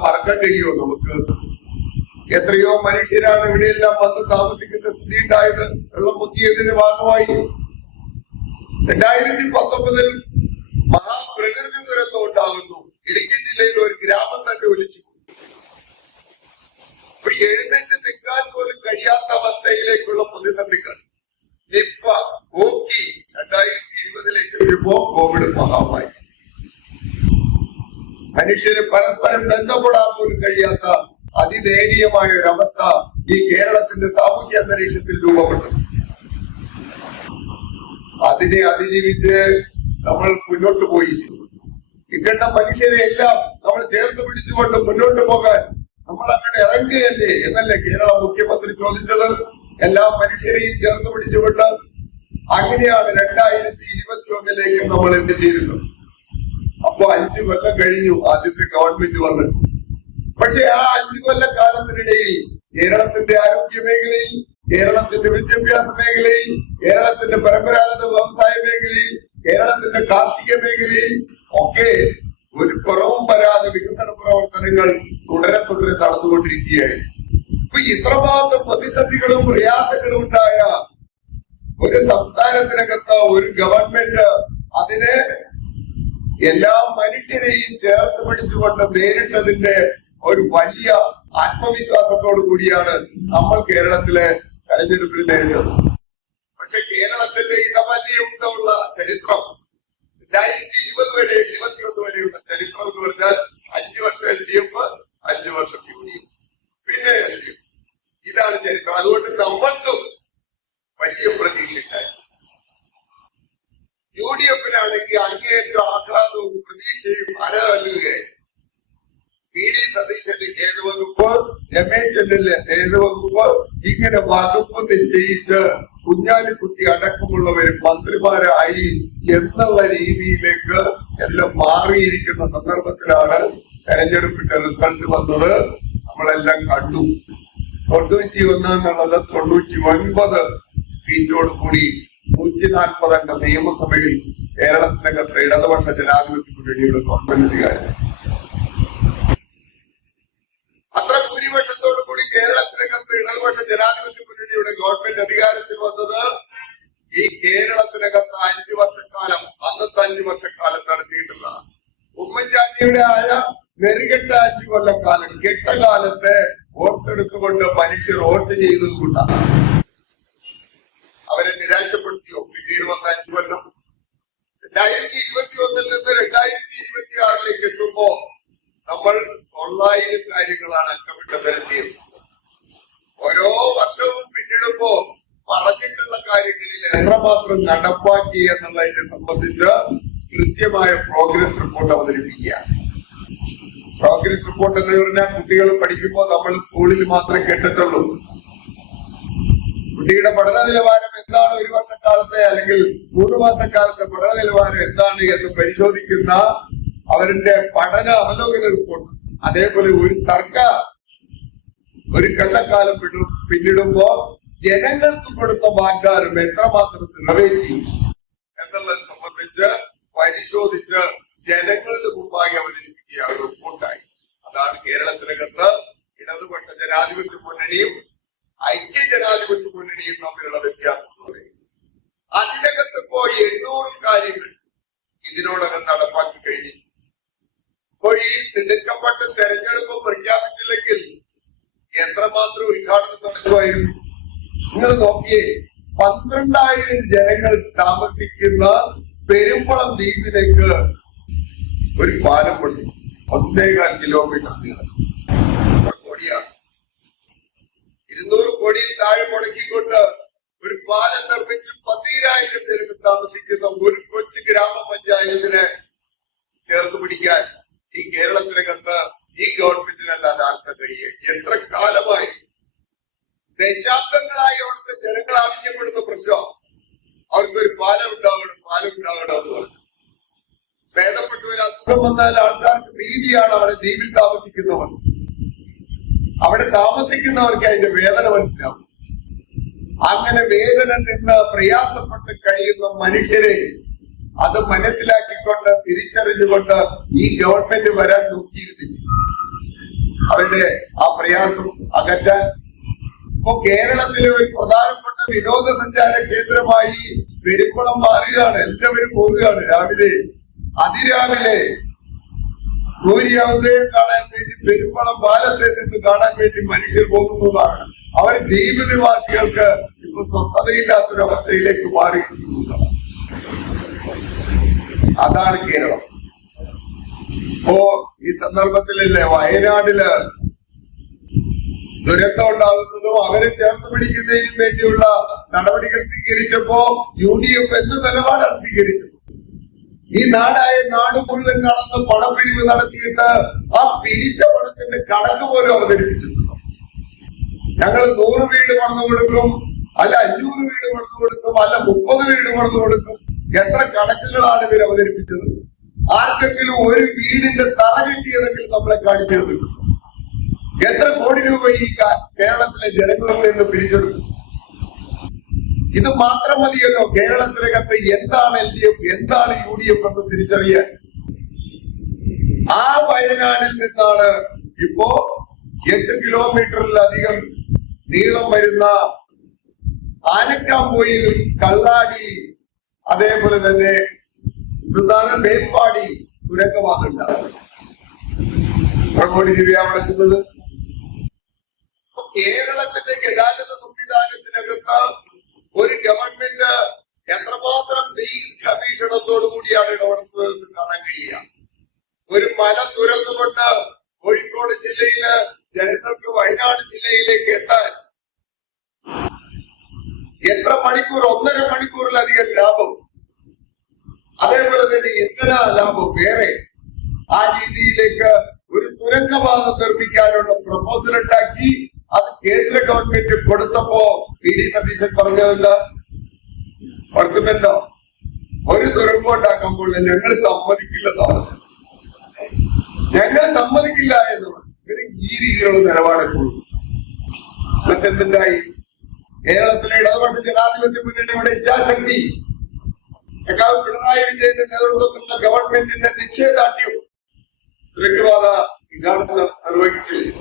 മറക്കാൻ കഴിയുമോ നമുക്ക്? എത്രയോ മനുഷ്യരാണ് ഇവിടെയെല്ലാം വന്ന് താമസിക്കുന്ന സ്ഥിതി ഉണ്ടായത് വെള്ളം പൊങ്ങിയതിന്റെ ഭാഗമായി. 2019 മഹാപ്രകൃതി ദുരന്തം ഉണ്ടാകുന്നു. ഇടുക്കി ജില്ലയിൽ ഒരു ഗ്രാമം തന്നെ ഒലിച്ചു. എഴുന്നേറ്റ് നിൽക്കാൻ പോലും കഴിയാത്ത അവസ്ഥയിലേക്കുള്ള പ്രതിസന്ധികൾ. നിപ്പ, ഓക്കി 2020 കോവിഡ് മഹാമാരി. മനുഷ്യന് പരസ്പരം ബന്ധപ്പെടാൻ പോലും കഴിയാത്ത അതിദയനീയമായ ഒരു അവസ്ഥ ഈ കേരളത്തിന്റെ സാമൂഹ്യ അന്തരീക്ഷത്തിൽ രൂപപ്പെട്ടു. അതിനെ അതിജീവിച്ച് നമ്മൾ മുന്നോട്ട് പോയില്ല. ഇക്കണ്ട മനുഷ്യരെ എല്ലാം നമ്മൾ ചേർത്ത് പിടിച്ചുകൊണ്ട് മുന്നോട്ട് പോകാൻ നമ്മൾ അങ്ങനെ ഇറങ്ങുകയല്ലേ എന്നല്ലേ കേരള മുഖ്യമന്ത്രി ചോദിച്ചത്? എല്ലാ മനുഷ്യരെയും ചേർത്ത് പിടിച്ചുകൊണ്ട്. അങ്ങനെയാണ് 2021 നമ്മൾ എത്തിച്ചേരുന്നത്. അപ്പൊ 5 കൊല്ലം കഴിഞ്ഞു ആദ്യത്തെ ഗവൺമെന്റ് വന്നിട്ട്. പക്ഷെ ആ 5 കൊല്ലക്കാലത്തിനിടയിൽ കേരളത്തിന്റെ ആരോഗ്യ മേഖലയിൽ, കേരളത്തിന്റെ വിദ്യാഭ്യാസ മേഖലയിൽ, കേരളത്തിന്റെ പരമ്പരാഗത വ്യവസായ മേഖലയിൽ, കേരളത്തിന്റെ കാർഷിക മേഖലയിൽ ഒക്കെ ഒരു കുറവും വരാതെ വികസന പ്രവർത്തനങ്ങൾ തുടരെ നടന്നുകൊണ്ടിരിക്കുകയായിരുന്നു. അപ്പൊ ഇത്രമാത്രം പ്രതിസന്ധികളും പ്രയാസങ്ങളും ഉണ്ടായ ഒരു സംസ്ഥാനത്തിനകത്ത് ഒരു ഗവൺമെന്റ് അതിന് എല്ലാ മനുഷ്യരെയും ചേർത്ത് പിടിച്ചുകൊണ്ട് നേരിട്ടതിന്റെ ഒരു വലിയ ആത്മവിശ്വാസത്തോടു കൂടിയാണ് നമ്മൾ കേരളത്തിലെ തെരഞ്ഞെടുപ്പിൽ നേരിട്ടത്. പക്ഷെ കേരളത്തിന്റെ ഇടമലയുക്തമുള്ള ചരിത്രം 2020 വരെ 21 വരെയുള്ള ചരിത്രം എന്ന് പറഞ്ഞാൽ 5 വർഷം LDF, 5 വർഷം UDF, പിന്നെ LDF. ഇതാണ് ചരിത്രം. അതുകൊണ്ട് നമ്മൾക്കും വലിയ പ്രതീക്ഷയുണ്ടായി. UDF-നാണെങ്കിൽ അങ്ങേയറ്റം ആഹ്ലാദവും പ്രതീക്ഷയും അരതല്ലുകയായി. PD സതീശന്റെ ഏത് വകുപ്പ്, രമേശ് ചെന്നിത്തല ഏത് വകുപ്പ്, ഇങ്ങനെ വകുപ്പ് നിശ്ചയിച്ച് കുഞ്ഞാലിക്കുട്ടി അടക്കമുള്ളവർ മന്ത്രിമാരായി എന്നുള്ള രീതിയിലേക്ക് എല്ലാം മാറിയിരിക്കുന്ന സന്ദർഭത്തിലാണ് തെരഞ്ഞെടുപ്പിന്റെ റിസൾട്ട് വന്നത്. നമ്മളെല്ലാം കണ്ടു. 91 എന്നുള്ളത് 99 സീറ്റോട് കൂടി 140 അംഗ നിയമസഭയിൽ കേരളത്തിനകത്ത് ഇടതുപക്ഷ ജനാധിപത്യ മുന്നണിയുടെ ഗവൺമെന്റ് അധികാരം. അത്ര ഭൂരിപക്ഷത്തോടു കൂടി കേരളത്തിനകത്ത് ഇടതുപക്ഷ ജനാധിപത്യ മുന്നണിയുടെ ഗവൺമെന്റ് അധികാരത്തിൽ വന്നത് ഈ കേരളത്തിനകത്ത് 5 വർഷക്കാലം, അന്നത്തെ 5 വർഷക്കാലം നടത്തിയിട്ടുള്ള ഉമ്മൻചാണ്ടിയുടെ ആയ നെറുകെട്ട 5 കൊല്ലക്കാലം, കെട്ടകാലത്തെ ഓർത്തെടുത്തുകൊണ്ട് മനുഷ്യർ വോട്ട് ചെയ്തത് കൊണ്ടാണ്. അവരെ നിരാശപ്പെടുത്തിയോ? പിന്നീട് വന്ന 5 കൊല്ലം 2021 നിന്ന് 2026 എത്തുമ്പോ നമ്മൾ 900 കാര്യങ്ങളാണ് അക്കമിട്ട് നിരത്തിയത്. ഓരോ വർഷവും പിന്നിടുമ്പോ പറഞ്ഞിട്ടുള്ള കാര്യങ്ങളിൽ എത്രമാത്രം നടപ്പാക്കി എന്നുള്ളതിനെ സംബന്ധിച്ച് കൃത്യമായ പ്രോഗ്രസ് റിപ്പോർട്ട് അവതരിപ്പിക്കുക. പ്രോഗ്രസ് റിപ്പോർട്ട് എന്ന് പറഞ്ഞാൽ കുട്ടികൾ പഠിക്കുമ്പോൾ നമ്മൾ സ്കൂളിൽ മാത്രമേ കേട്ടിട്ടുള്ളൂ. കുട്ടിയുടെ പഠന നിലവാരം എന്താണ്, ഒരു വർഷക്കാലത്തെ അല്ലെങ്കിൽ 3 മാസക്കാലത്തെ പഠന നിലവാരം എന്താണ് എന്ന് പരിശോധിക്കുന്ന അവരുടെ പഠന അവലോകന റിപ്പോർട്ട്. അതേപോലെ ഒരു സർക്കാർ ഒരു കൊല്ലക്കാലം പിന്നിടുമ്പോ ജനങ്ങൾക്ക് കൊടുത്ത വാഗ്ദാനം എത്രമാത്രം നിറവേറ്റി എന്നുള്ളത് സംബന്ധിച്ച് പരിശോധിച്ച് ജനങ്ങളുടെ മുമ്പാകെ അവതരിപ്പിക്കുക ഒരു റിപ്പോർട്ടായി. അതാണ് കേരളത്തിനകത്ത് ഇടതുപക്ഷ ജനാധിപത്യ മുന്നണിയും ഐക്യ ജനാധിപത്യ മുന്നണിയും തമ്മിലുള്ള വ്യത്യാസം എന്ന് പറയുന്നത്. അതിനകത്ത് ഇപ്പോ 800 കാര്യങ്ങൾ ഇതിനോടകം നടപ്പാക്കി കഴിഞ്ഞു. ഇപ്പോ ഈ തിടുക്കപ്പെട്ട തെരഞ്ഞെടുപ്പ് പ്രഖ്യാപിച്ചില്ലെങ്കിൽ എത്രമാത്രം ഉദ്ഘാടനം നടക്കുമായിരുന്നു? നിങ്ങൾ നോക്കിയേ, 12,000 ജനങ്ങൾ താമസിക്കുന്ന പെരുമ്പളം ദ്വീപിലേക്ക് ഒരു പാലം പണി 1.25 കിലോമീറ്റർ നീളം. കോടിയാണ്. 200 കോടിയിൽ താഴെ മുടക്കിക്കൊണ്ട് ഒരു പാലം നിർമ്മിച്ച് 12,000 പേർക്ക് താമസിക്കുന്ന ഒരു കൊച്ചു ഗ്രാമപഞ്ചായത്തിനെ ചേർത്ത് പിടിക്കാൻ ഈ കേരളത്തിനകത്ത് ഈ ഗവൺമെന്റിനല്ലാതെ ആർക്കാൻ കഴിയുക? എത്ര കാലമായി, ദശാബ്ദങ്ങളായി അവിടുത്തെ ജനങ്ങൾ ആവശ്യപ്പെടുന്ന പ്രശ്നം അവർക്കൊരു പാലം ഉണ്ടാവണം എന്ന് പറഞ്ഞു. ഭേദപ്പെട്ട ഒരു അസുഖം വന്നാൽ ആൾക്കാർക്ക് ഭീതിയാണ്. അവിടെ ദ്വീപിൽ താമസിക്കുന്നവർ, അവിടെ താമസിക്കുന്നവർക്ക് അതിന്റെ വേദന മനസ്സിലാവും. അങ്ങനെ വേദന നിന്ന് പ്രയാസപ്പെട്ട് കഴിയുന്ന മനുഷ്യരെ അത് മനസ്സിലാക്കിക്കൊണ്ട് തിരിച്ചറിഞ്ഞുകൊണ്ട് ഈ ഗവൺമെന്റ് വരാൻ നോക്കിയിരുന്നില്ല അവരുടെ ആ പ്രയാസം അകറ്റാൻ. ഇപ്പോ കേരളത്തിലെ ഒരു പ്രധാനപ്പെട്ട വിനോദസഞ്ചാര കേന്ദ്രമായി പെരുമ്പളം മാറുകയാണ്. എല്ലാവരും പോവുകയാണ്. രാവിലെ അതിരാവിലെ സൂര്യോദയം കാണാൻ വേണ്ടി പെരുമ്പളം പാലത്തെ നിന്ന് കാണാൻ വേണ്ടി മനുഷ്യർ പോകുന്നതാണ്. അവർ ദ്വീപ് നിവാസികൾക്ക് ഇപ്പൊ സ്വസ്ഥതയില്ലാത്തൊരവസ്ഥയിലേക്ക് മാറിയിരിക്കുന്നതാണ്. അതാണ് കേരളം. ഇപ്പോ ഈ സന്ദർഭത്തിലല്ലേ വയനാടില് ദുരന്തം ഉണ്ടാകുന്നതും അവരെ ചേർത്ത് പിടിക്കുന്നതിനും വേണ്ടിയുള്ള നടപടികൾ സ്വീകരിച്ചപ്പോ UDF എന്ത് നിലപാടാണ് സ്വീകരിച്ചത്? ഈ നാട് മുഴുവൻ നടന്ന് പണപ്പിരിവ് നടത്തിയിട്ട് ആ പിരിച്ച പണത്തിന്റെ കണക്ക് പോലും അവതരിപ്പിച്ചിട്ടുണ്ട്. ഞങ്ങൾ 100 വീട് പണിതു കൊടുക്കും, അല്ല 500 വീട് പണിതു കൊടുക്കും, അല്ല 30 വീട് പണിതു കൊടുക്കും. എത്ര കണക്കുകളാണ് ഇവർ അവതരിപ്പിച്ചത്? ആർക്കെങ്കിലും ഒരു വീടിന്റെ തറ കെട്ടിയതെങ്കിലും നമ്മളെ കാണിച്ചു തന്നിട്ടുണ്ട്. എത്ര കോടി രൂപ ഈ കേരളത്തിലെ ജനങ്ങളിൽ നിന്ന് പിരിച്ചെടുക്കും? ഇത് മാത്രം മതിയല്ലോ കേരളത്തിനകത്ത് എന്താണ് LDF, എന്താണ് UDF എന്ന് തിരിച്ചറിയാൻ. ആ വയനാടിൽ നിന്നാണ് ഇപ്പോ 8 കിലോമീറ്ററിലധികം നീളം വരുന്ന ആനക്കാംപോയിൽ, കള്ളാടി, അതേപോലെ തന്നെ ഇതാണ് മേപ്പാടി തുരങ്കപാത ഉണ്ടാകുന്നത്. എത്ര കോടി രൂപയാണ് നടക്കുന്നത്? കേരളത്തിന്റെ ഗതാഗത സംവിധാനത്തിനകത്ത് ഒരു ഗവൺമെന്റ് എത്രമാത്രം ദീർഘവീക്ഷണത്തോടു കൂടിയാണ് ഇടപെടുന്നതെന്ന് കാണാൻ കഴിയുക. ഒരു മല തുറന്നുകൊണ്ട് കോഴിക്കോട് ജില്ലയില് ജനങ്ങൾക്ക് വയനാട് ജില്ലയിലേക്ക് എത്താൻ എത്ര മണിക്കൂർ? 1.5 മണിക്കൂറിലധികം ലാഭം. അതേപോലെ തന്നെ ഇന്ധന ലാഭം വേറെ. ആ രീതിയിലേക്ക് ഒരു തുരങ്കപാത നിർമ്മിക്കാനുള്ള പ്രപ്പോസൽ ഉണ്ടാക്കി അത് കേന്ദ്ര ഗവൺമെന്റ് കൊടുത്തപ്പോ PD സതീശൻ പറഞ്ഞതെന്താ ഓർക്കുന്നുണ്ടോ? ഒരു തുരങ്കം ഉണ്ടാക്കുമ്പോൾ ഞങ്ങൾ സമ്മതിക്കില്ലെന്നാണ്, ഞങ്ങൾ സമ്മതിക്കില്ല എന്ന് ഇവര് ഈ രീതിയിലുള്ള നിലപാടൊക്കെ ഉള്ളൂ. മറ്റെന്തുണ്ടായി? കേരളത്തിലെ ഇടതുപക്ഷ ജനാധിപത്യ മുന്നണിയുടെ ഇച്ഛാശക്തി, സഖാവ് പിണറായി വിജയന്റെ നേതൃത്വത്തിലുള്ള ഗവൺമെന്റിന്റെ നിശ്ചയദാർഢ്യം തുരങ്കപാത ഉദ്ഘാടനം നിർവഹിച്ചില്ല.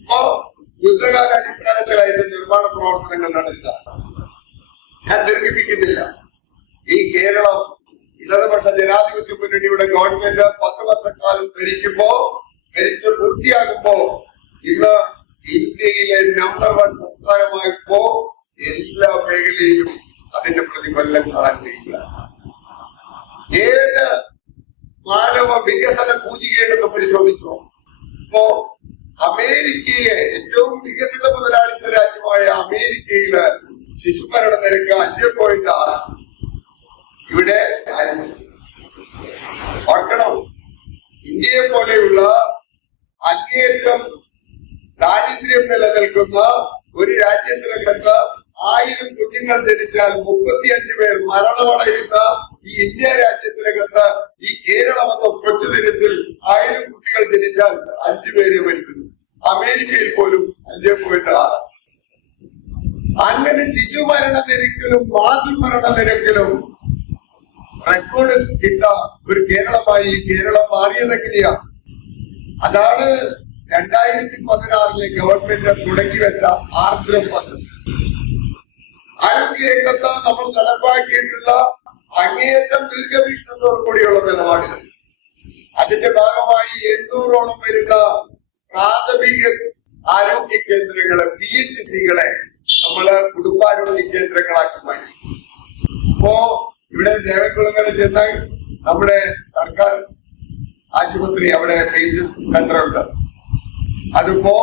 ഇപ്പോ യുദ്ധകാലാടിസ്ഥാനത്തിലായിരുന്നു നിർമ്മാണ പ്രവർത്തനങ്ങൾ നടത്തുക. ഞാൻ ദീർഘിപ്പിക്കുന്നില്ല. ഈ കേരളം ഇടതുപക്ഷ ജനാധിപത്യ മുന്നണിയുടെ ഗവൺമെന്റ് 10 വർഷക്കാലം ഭരിച്ച് പൂർത്തിയാകുമ്പോ ഇന്ന് ഇന്ത്യയിലെ നമ്പർ 1 സംസ്ഥാനമായപ്പോ എല്ലാ മേഖലയിലും അതിന്റെ പ്രതിഫലനം കാണാൻ കഴിയില്ല. ഏത് മാനവ വികസന സൂചികയെടുത്ത് പരിശോധിച്ചോ, ഇപ്പോ അമേരിക്കയെ ഏറ്റവും വികസിത മുതലാളിത്ത രാജ്യമായ അമേരിക്കയില് ശിശുമരണ നിരക്ക് 5.6, ഇവിടെ 5. ഓർക്കണം, ഇന്ത്യയെ പോലെയുള്ള അങ്ങേയറ്റം ദാരിദ്ര്യം നിലനിൽക്കുന്ന ഒരു രാജ്യത്തിനകത്ത് 1000 കുഞ്ഞുങ്ങൾ ജനിച്ചാൽ 35 പേർ മരണമടയുന്ന ഈ ഇന്ത്യ രാജ്യത്തിനകത്ത് ഈ കേരളം എന്ന കൊച്ചുദിനത്തിൽ 1000 കുട്ടികൾ ജനിച്ചാൽ 5 പേരെ മരിക്കുന്നു. അമേരിക്കയിൽ പോലും 5.6. അങ്ങനെ ശിശുമരണ നിരക്കിലും മാതൃമരണ നിരക്കിലും റെക്കോർഡ് കിട്ട ഒരു കേരളമായി കേരളം മാറിയതെങ്ങനെയാ? അതാണ് 2016 ഗവൺമെന്റ് തുടങ്ങി വെച്ച ആർദ്രം പദ്ധതി. ആരോഗ്യരംഗത്ത് നമ്മൾ നടപ്പാക്കിയിട്ടുള്ള അങ്ങേയറ്റം ദീർഘവീക്ഷണത്തോടു കൂടിയുള്ള നിലപാടുകൾ, അതിന്റെ ഭാഗമായി 800ഓളം വരുന്ന പ്രാഥമിക ആരോഗ്യ കേന്ദ്രങ്ങളെ PHCകളെ നമ്മള് കുടുംബാരോഗ്യ കേന്ദ്രങ്ങളാക്കി മാറ്റി. ഇപ്പോ ഇവിടെ ദേവൻകുളങ്ങര ചെന്നാൽ നമ്മുടെ സർക്കാർ ആശുപത്രി, അവിടെ പേജസ് സെന്റർ ഉണ്ട്. അതിപ്പോ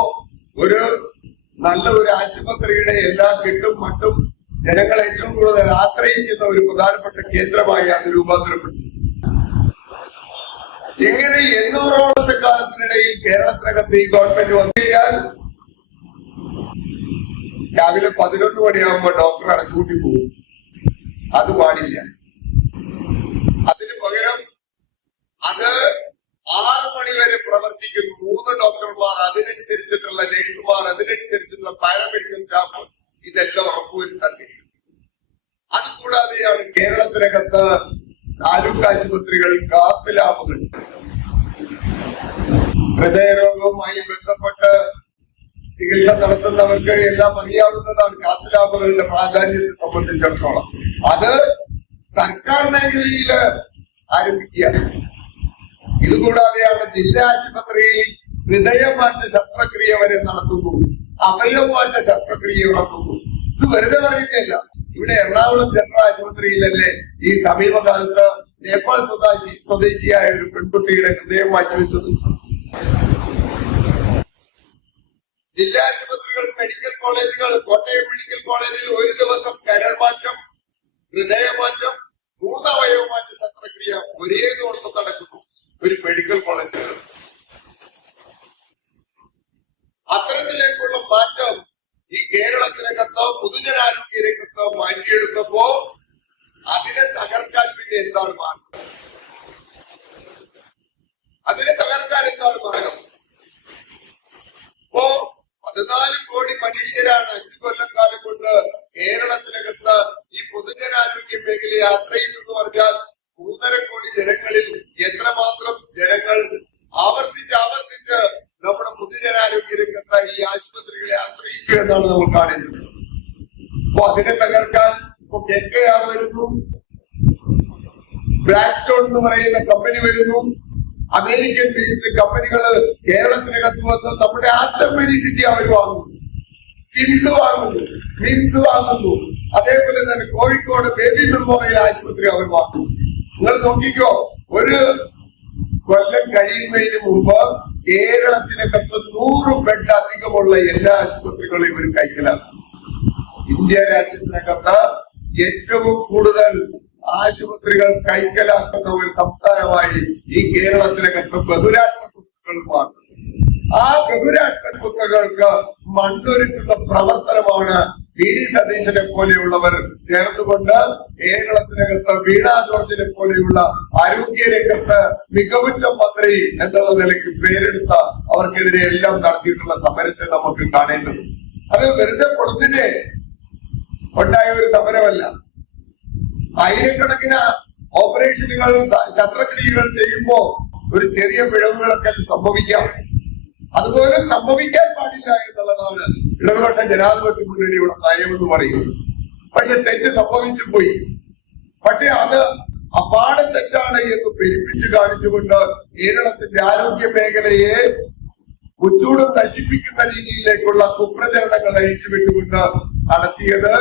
ഒരു നല്ല ഒരു ആശുപത്രിയുടെ എല്ലാ കെട്ടും മട്ടും ജനങ്ങൾ ഏറ്റവും കൂടുതൽ ആശ്രയിക്കുന്ന ഒരു പ്രധാനപ്പെട്ട കേന്ദ്രമായി അത് രൂപാന്തരപ്പെട്ടു. ഇങ്ങനെ 800 വർഷക്കാലത്തിനിടയിൽ കേരളത്തിനകത്ത് ഈ ഗവൺമെന്റ് വന്നു കഴിഞ്ഞാൽ രാവിലെ 11 മണിയാകുമ്പോൾ ഡോക്ടർ അടച്ചുകൂട്ടി പോകും. അത് പാടില്ല. അതിനു പകരം അത് 6 മണി വരെ പ്രവർത്തിക്കുന്നു. 3 ഡോക്ടർമാർ, അതിനനുസരിച്ചിട്ടുള്ള നഴ്സുമാർ, അതിനനുസരിച്ചുള്ള പാരാമെഡിക്കൽ സ്റ്റാഫ്, ഇതെല്ലാം ഉറപ്പുവരുത്താൻ കഴിയും. അതുകൂടാതെയാണ് കേരളത്തിനകത്ത് താലൂക്ക് ആശുപത്രികൾ കാത്ത് ലാബുകൾ, ഹൃദയരോഗവുമായി ബന്ധപ്പെട്ട് ചികിത്സ നടത്തുന്നവർക്ക് എല്ലാം അറിയാവുന്നതാണ് കാത്ത് ലാബുകളുടെ പ്രാധാന്യത്തെ സംബന്ധിച്ചിടത്തോളം. അത് സർക്കാർ മേഖലയിൽ ആരംഭിക്കുകയാണ്. ഇതുകൂടാതെയാണ് ജില്ലാ ആശുപത്രിയിൽ ഹൃദയമാറ്റ ശസ്ത്രക്രിയ വരെ നടത്തുന്നു, അവയവമാറ്റ ശസ്ത്രക്രിയ നടത്തുന്നു. ഇത് വെറുതെ പറയുന്നില്ല. ഇവിടെ എറണാകുളം ജനറൽ ആശുപത്രിയിലല്ലേ ഈ സമീപകാലത്ത് നേപ്പാൾ സ്വദേശിയായ ഒരു പെൺകുട്ടിയുടെ ഹൃദയം മാറ്റിവെച്ചത്. ജില്ലാ ആശുപത്രികൾ, മെഡിക്കൽ കോളേജുകൾ, കോട്ടയം മെഡിക്കൽ കോളേജിൽ ഒരു ദിവസം കരൾ മാറ്റം, ഹൃദയമാറ്റം, 3 അവയവമാറ്റ ശസ്ത്രക്രിയ ഒരേ ദിവസം നടക്കുന്നു ഒരു മെഡിക്കൽ കോളേജിൽ. അത്തരത്തിലേക്കുള്ള മാറ്റം ഈ കേരളത്തിനകത്ത് പൊതുജനാരോഗ്യ രംഗത്ത് മാറ്റിയെടുത്തപ്പോ അതിനെ തകർക്കാൻ പിന്നെ എന്താണ് മാർഗം? അതിനെ തകർക്കാൻ എന്താണ് മാർഗം? ഇപ്പോ 14 കോടി മനുഷ്യരാണ് 5 കൊല്ലക്കാലം കൊണ്ട് കേരളത്തിനകത്ത് ഈ പൊതുജനാരോഗ്യ മേഖലയെ ആശ്രയിച്ചു എന്ന് പറഞ്ഞാൽ 3.5 കോടി ജനങ്ങളിൽ എത്രമാത്രം ജനങ്ങൾ ആവർത്തിച്ച് നമ്മുടെ പൊതുജനാരോഗ്യ രംഗത്ത് ഈ ആശുപത്രികളെ ആശ്രയിച്ചു എന്നാണ് നമ്മൾ കാണുന്നത്. അപ്പൊ അതിനെ തകർക്കാൻ ഇപ്പൊ KKR വരുന്നു, ബ്ലാക്ക്സ്റ്റോൺ എന്ന് പറയുന്ന കമ്പനി വരുന്നു, അമേരിക്കൻ ബേസ്ഡ് കമ്പനികൾ കേരളത്തിനകത്ത് വന്ന് നമ്മുടെ ആസ്റ്റർ മെഡിസിറ്റി അവർ വാങ്ങുന്നു, കിംസ് വാങ്ങുന്നു, മിംസ് വാങ്ങുന്നു. അതേപോലെ തന്നെ കോഴിക്കോട് ബേബി മെമ്മോറിയൽ ആശുപത്രി അവർ വാങ്ങുന്നു. നിങ്ങൾ നോക്കിക്കോ, ഒരു കൊല്ലം കഴിയുന്നതിന് മുമ്പ് കേരളത്തിനകത്ത് 100 ബെഡ് അധികമുള്ള എല്ലാ ആശുപത്രികളെയും ഇവർ കൈക്കലാക്കും. ഇന്ത്യ രാജ്യത്തിനകത്ത് ഏറ്റവും കൂടുതൽ ആശുപത്രികൾ കൈക്കലാക്കുന്ന ഒരു സംസ്ഥാനമായി ഈ കേരളത്തിനകത്ത് ബഹുരാഷ്ട്ര വാക്കുകൾ മാത്രം. ആ ബഹുരാഷ്ട്ര കുത്തകൾക്ക് മണ്ണൊരുക്കുന്ന പ്രവർത്തനമാണ് വി.ഡി. സതീശനെ പോലെയുള്ളവർ ചേർന്നുകൊണ്ട് കേരളത്തിനകത്ത് വീണാ ജോർജിനെ പോലെയുള്ള ആരോഗ്യ രംഗത്ത് മികവുറ്റ മന്ത്രി എന്നുള്ള നിലയ്ക്ക് പേരെടുത്ത അവർക്കെതിരെ എല്ലാം നടത്തിയിട്ടുള്ള സമരത്തെ നമുക്ക് കാണേണ്ടത്. അത് വെറുതെ പൊടുത്തിനെ ഉണ്ടായ ഒരു സമരമല്ല. ആയിരക്കണക്കിന് ഓപ്പറേഷനുകൾ, ശസ്ത്രക്രിയകൾ ചെയ്യുമ്പോ ഒരു ചെറിയ പിഴവുകളൊക്കെ സംഭവിക്കാം. അതുപോലെ സംഭവിക്കാൻ പാടില്ല എന്നുള്ളതാണ് ഇടതുപക്ഷ ജനാധിപത്യ മുന്നണിയുടെ നയമെന്ന് പറയുന്നത്. പക്ഷെ തെറ്റ് സംഭവിച്ചു പോയി. പക്ഷെ അത് അപാടെ തെറ്റാണ് എന്ന് പെരുപ്പിച്ച് കാണിച്ചുകൊണ്ട് കേരളത്തിന്റെ ആരോഗ്യ മേഖലയെ ഉച്ചൂടും നശിപ്പിക്കുന്ന രീതിയിലേക്കുള്ള കുപ്രചരണങ്ങൾ അഴിച്ചുവിട്ടുകൊണ്ട് നടത്തിയത്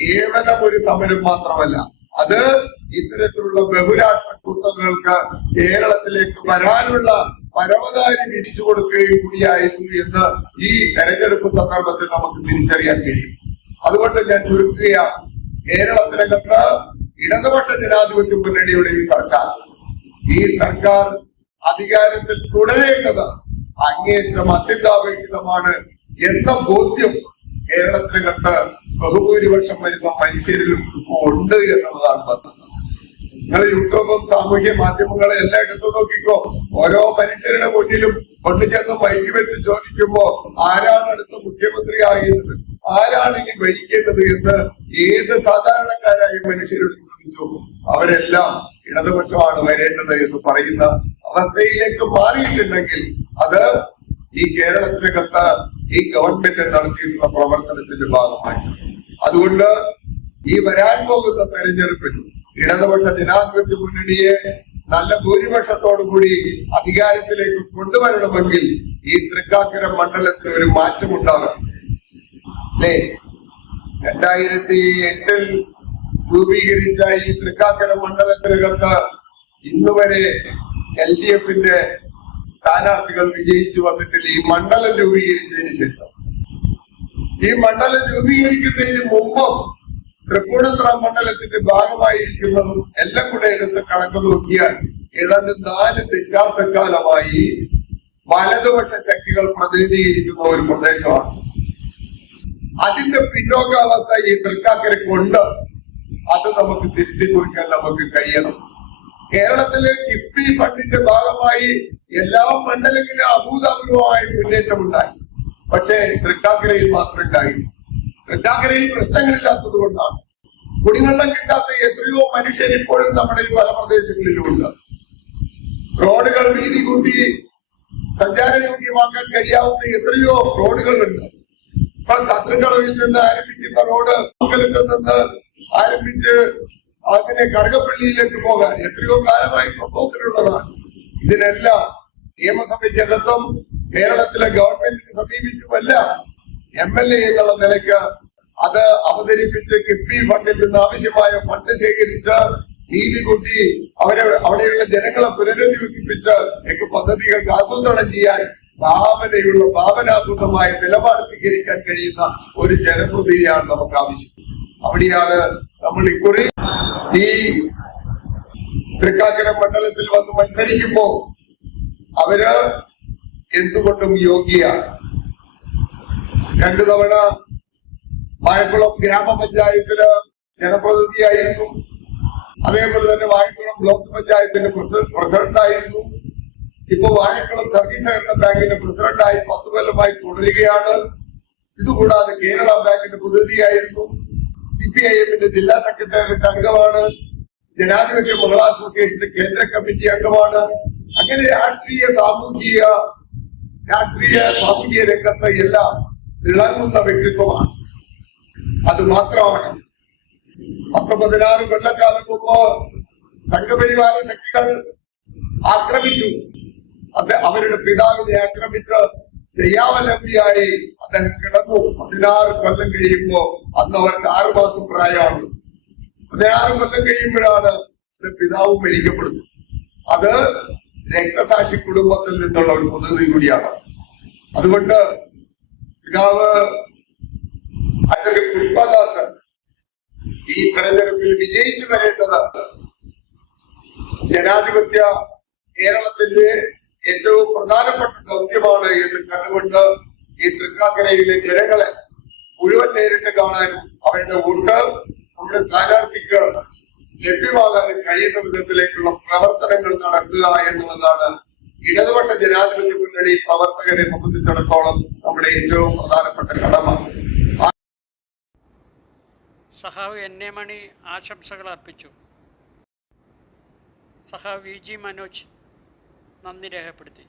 കേവലം ഒരു സമരം മാത്രമല്ല, അത് ഇത്തരത്തിലുള്ള ബഹുരാഷ്ട്ര കുത്തകൾക്ക് കേരളത്തിലേക്ക് വരാനുള്ള പരവതാനി വിധിച്ചു കൊടുക്കുകയും കൂടിയായിരുന്നു എന്ന് ഈ തെരഞ്ഞെടുപ്പ് സന്ദർഭത്തിൽ നമുക്ക് തിരിച്ചറിയാൻ കഴിയും. അതുകൊണ്ട് ഞാൻ ചുരുക്കുകയാണ്, കേരളത്തിനകത്ത് ഇടതുപക്ഷ ജനാധിപത്യ മുന്നണിയുടെ ഈ സർക്കാർ അധികാരത്തിൽ തുടരേണ്ടത് അങ്ങേയറ്റം അത്യന്താപേക്ഷിതമാണ് എന്ന ബോധ്യം കേരളത്തിനകത്ത് ബഹുഭൂരിപക്ഷം വരുന്ന മനുഷ്യരിലും ഉണ്ട് എന്നുള്ളതാണ് വസ്തുത. നിങ്ങൾ യൂട്യൂബും സാമൂഹ്യ മാധ്യമങ്ങളെ എല്ലാം എടുത്തു നോക്കിക്കോ. ഓരോ മനുഷ്യരുടെ മുന്നിലും കൊണ്ടുചെന്ന് മൈക്ക് വെച്ച് ചോദിക്കുമ്പോ ആരാണ് അടുത്ത മുഖ്യമന്ത്രി ആകേണ്ടത്, ആരാണ് ഇനി ഭരിക്കേണ്ടത് എന്ന് ഏത് സാധാരണക്കാരായ മനുഷ്യരോട് ചോദിച്ചു, അവരെല്ലാം ഇടതുപക്ഷമാണ് വരേണ്ടത് എന്ന് പറയുന്ന അവസ്ഥയിലേക്ക് മാറിയിട്ടുണ്ടെങ്കിൽ അത് ഈ കേരളത്തിനകത്ത് ഈ ഗവൺമെന്റ് നടത്തിയിട്ടുള്ള പ്രവർത്തനത്തിന്റെ ഭാഗമായി. അതുകൊണ്ട് ഈ വരാൻ പോകുന്ന തെരഞ്ഞെടുപ്പിൽ ഇടതുപക്ഷ ജനാധിപത്യ മുന്നണിയെ നല്ല ഭൂരിപക്ഷത്തോടുകൂടി അധികാരത്തിലേക്ക് കൊണ്ടുവരണമെങ്കിൽ ഈ തൃക്കാക്കര മണ്ഡലത്തിൽ ഒരു മാറ്റമുണ്ടാകണം. അല്ലേ, 2008 രൂപീകരിച്ച ഈ തൃക്കാക്കര മണ്ഡലത്തിനകത്ത് ഇന്നുവരെ LDF-ന്റെ സ്ഥാനാർത്ഥികൾ വിജയിച്ചു വന്നിട്ടില്ല. ഈ മണ്ഡലം രൂപീകരിച്ചതിന് ശേഷം, ഈ മണ്ഡലം രൂപീകരിക്കുന്നതിന് മുമ്പും തൃപ്പൂണിത്തുറ മണ്ഡലത്തിന്റെ ഭാഗമായിരിക്കുന്നതും എല്ലാം കൂടെ എടുത്ത് കണക്ക് നോക്കിയാൽ ഏതാണ്ട് 4 ദശാബ്ദക്കാലമായി വലതുപക്ഷ ശക്തികൾ പ്രതിനിധീകരിക്കുന്ന ഒരു പ്രദേശമാണ്. അതിന്റെ പിന്നോക്കാവസ്ഥ ഈ തൃക്കാക്കരയ്ക്കുണ്ട്. അത് നമുക്ക് തിരുത്തി കുറിക്കാൻ നമുക്ക് കഴിയണം. കേരളത്തിലെ കിഫ്ബി ഫണ്ടിന്റെ ഭാഗമായി എല്ലാ മണ്ഡലങ്ങളിലും അഭൂതപൂർവമായ മുന്നേറ്റം ഉണ്ടായി. പക്ഷേ തൃക്കാക്കരയിൽ മാത്രം ഉണ്ടായി. തൃക്കാക്കരയിൽ പ്രശ്നങ്ങളില്ലാത്തത് കൊണ്ടാണ്. കുടിവെള്ളം കിട്ടാത്ത എത്രയോ മനുഷ്യർ ഇപ്പോഴും നമ്മുടെ പല പ്രദേശങ്ങളിലും ഉണ്ട്. റോഡുകൾ വീതി കൂട്ടി സഞ്ചാരയോഗ്യമാക്കാൻ കഴിയാവുന്ന എത്രയോ റോഡുകളുണ്ട്. ഇപ്പൊ കത്രികളവിൽ നിന്ന് ആരംഭിക്കുന്ന റോഡ് മംഗലത്ത് നിന്ന് ആരംഭിച്ച് അതിനെ കറുകപ്പള്ളിയിലേക്ക് പോകാൻ എത്രയോ കാലമായി പ്രപ്പോസൽ ഉള്ളതാണ്. ഇതിനെല്ലാം നിയമസഭയ്ക്കകത്തും കേരളത്തിലെ ഗവൺമെന്റിനെ സമീപിച്ചുമല്ല MLA എന്നുള്ള നിലയ്ക്ക് അത് അവതരിപ്പിച്ച് കിഫ്ബി ഫണ്ടിൽ നിന്ന് ആവശ്യമായ ഫണ്ട് ശേഖരിച്ച് നീതി കൂട്ടി അവിടെയുള്ള ജനങ്ങളെ പുനരധിവസിപ്പിച്ച് പദ്ധതികൾക്ക് ആസൂത്രണം ചെയ്യാൻ ഭാവനാത്മകമായ നിലപാട് സ്വീകരിക്കാൻ കഴിയുന്ന ഒരു ജനപ്രതിനിധിയാണ് നമുക്ക് ആവശ്യം. അവിടെയാണ് നമ്മൾ ഇക്കുറി ഈ തൃക്കാക്കര മണ്ഡലത്തിൽ വന്ന് മത്സരിക്കുമ്പോ അവര് എന്തുകൊണ്ടും യോഗ്യയാണ്. 2 തവണ വാഴക്കുളം ഗ്രാമപഞ്ചായത്തില് ജനപ്രതിനിധിയായിരുന്നു. അതേപോലെ തന്നെ വാഴക്കുളം ബ്ലോക്ക് പഞ്ചായത്തിന്റെ പ്രസിഡന്റായിരുന്നു. ഇപ്പൊ വാഴക്കുളം സർവീസ് സഹകരണ ബാങ്കിന്റെ പ്രസിഡന്റായി 10 കൊല്ലമായി തുടരുകയാണ്. ഇതുകൂടാതെ കേരള ബാങ്കിന്റെ പ്രതിനിധിയായിരുന്നു. CPIM-ന്റെ ജില്ലാ സെക്രട്ടേറിയറ്റ് അംഗമാണ്. ജനാധിപത്യ മഹിളാ അസോസിയേഷന്റെ കേന്ദ്ര കമ്മിറ്റി അംഗമാണ്. അങ്ങനെ രാഷ്ട്രീയ സാമൂഹിക രംഗത്ത് എല്ലാം തിളങ്ങുന്ന വ്യക്തിത്വമാണ്. അത് മാത്രമാണ് 10-16 കൊല്ലക്കാലം മുമ്പ് സംഘപരിവാര ശക്തികൾ ആക്രമിച്ചു. അവരുടെ പിതാവിനെ ആക്രമിച്ച് ചെയ്യാവലംബിയായി അദ്ദേഹം കിടന്നു. 16 കൊല്ലം കഴിയുമ്പോ അന്ന് അവർക്ക് 6 മാസം പ്രായമാണ്. 16 കൊല്ലം കഴിയുമ്പോഴാണ് പിതാവും മരിക്കപ്പെടുന്നത്. അത് രക്തസാക്ഷി കുടുംബത്തിൽ നിന്നുള്ള ഒരു പദ്ധതി കൂടിയാണ്. അതുകൊണ്ട് പിതാവ് അഡ്വക്കേറ്റ് പുഷ്പദാസ് ഈ തെരഞ്ഞെടുപ്പിൽ വിജയിച്ചു വരേണ്ടത് ജനാധിപത്യ കേരളത്തിന്റെ ഏറ്റവും പ്രധാനപ്പെട്ട ദൗത്യമാണ് എന്ന് കണ്ടുകൊണ്ട് ഈ തൃക്കാക്കരയിലെ ജനങ്ങളെ മുഴുവൻ നേരിട്ട് കാണാനും അവരുടെ വോട്ട് നമ്മുടെ സ്ഥാനാർത്ഥിക്ക് ലഭ്യമാകാനും കഴിയുന്ന വിധത്തിലേക്കുള്ള പ്രവർത്തനങ്ങൾ നടത്തുക എന്നുള്ളതാണ് ഇടതുപക്ഷ ജനാധിപത്യ മുന്നണി പ്രവർത്തകരെ സംബന്ധിച്ചിടത്തോളം നമ്മുടെ ഏറ്റവും പ്രധാനപ്പെട്ട കടമ. സഹാവ് എൻ.എ. മണി ആശംസകൾ അർപ്പിച്ചു. സഹാവ് വി.ജി. മനോജ് നന്ദി രേഖപ്പെടുത്തി.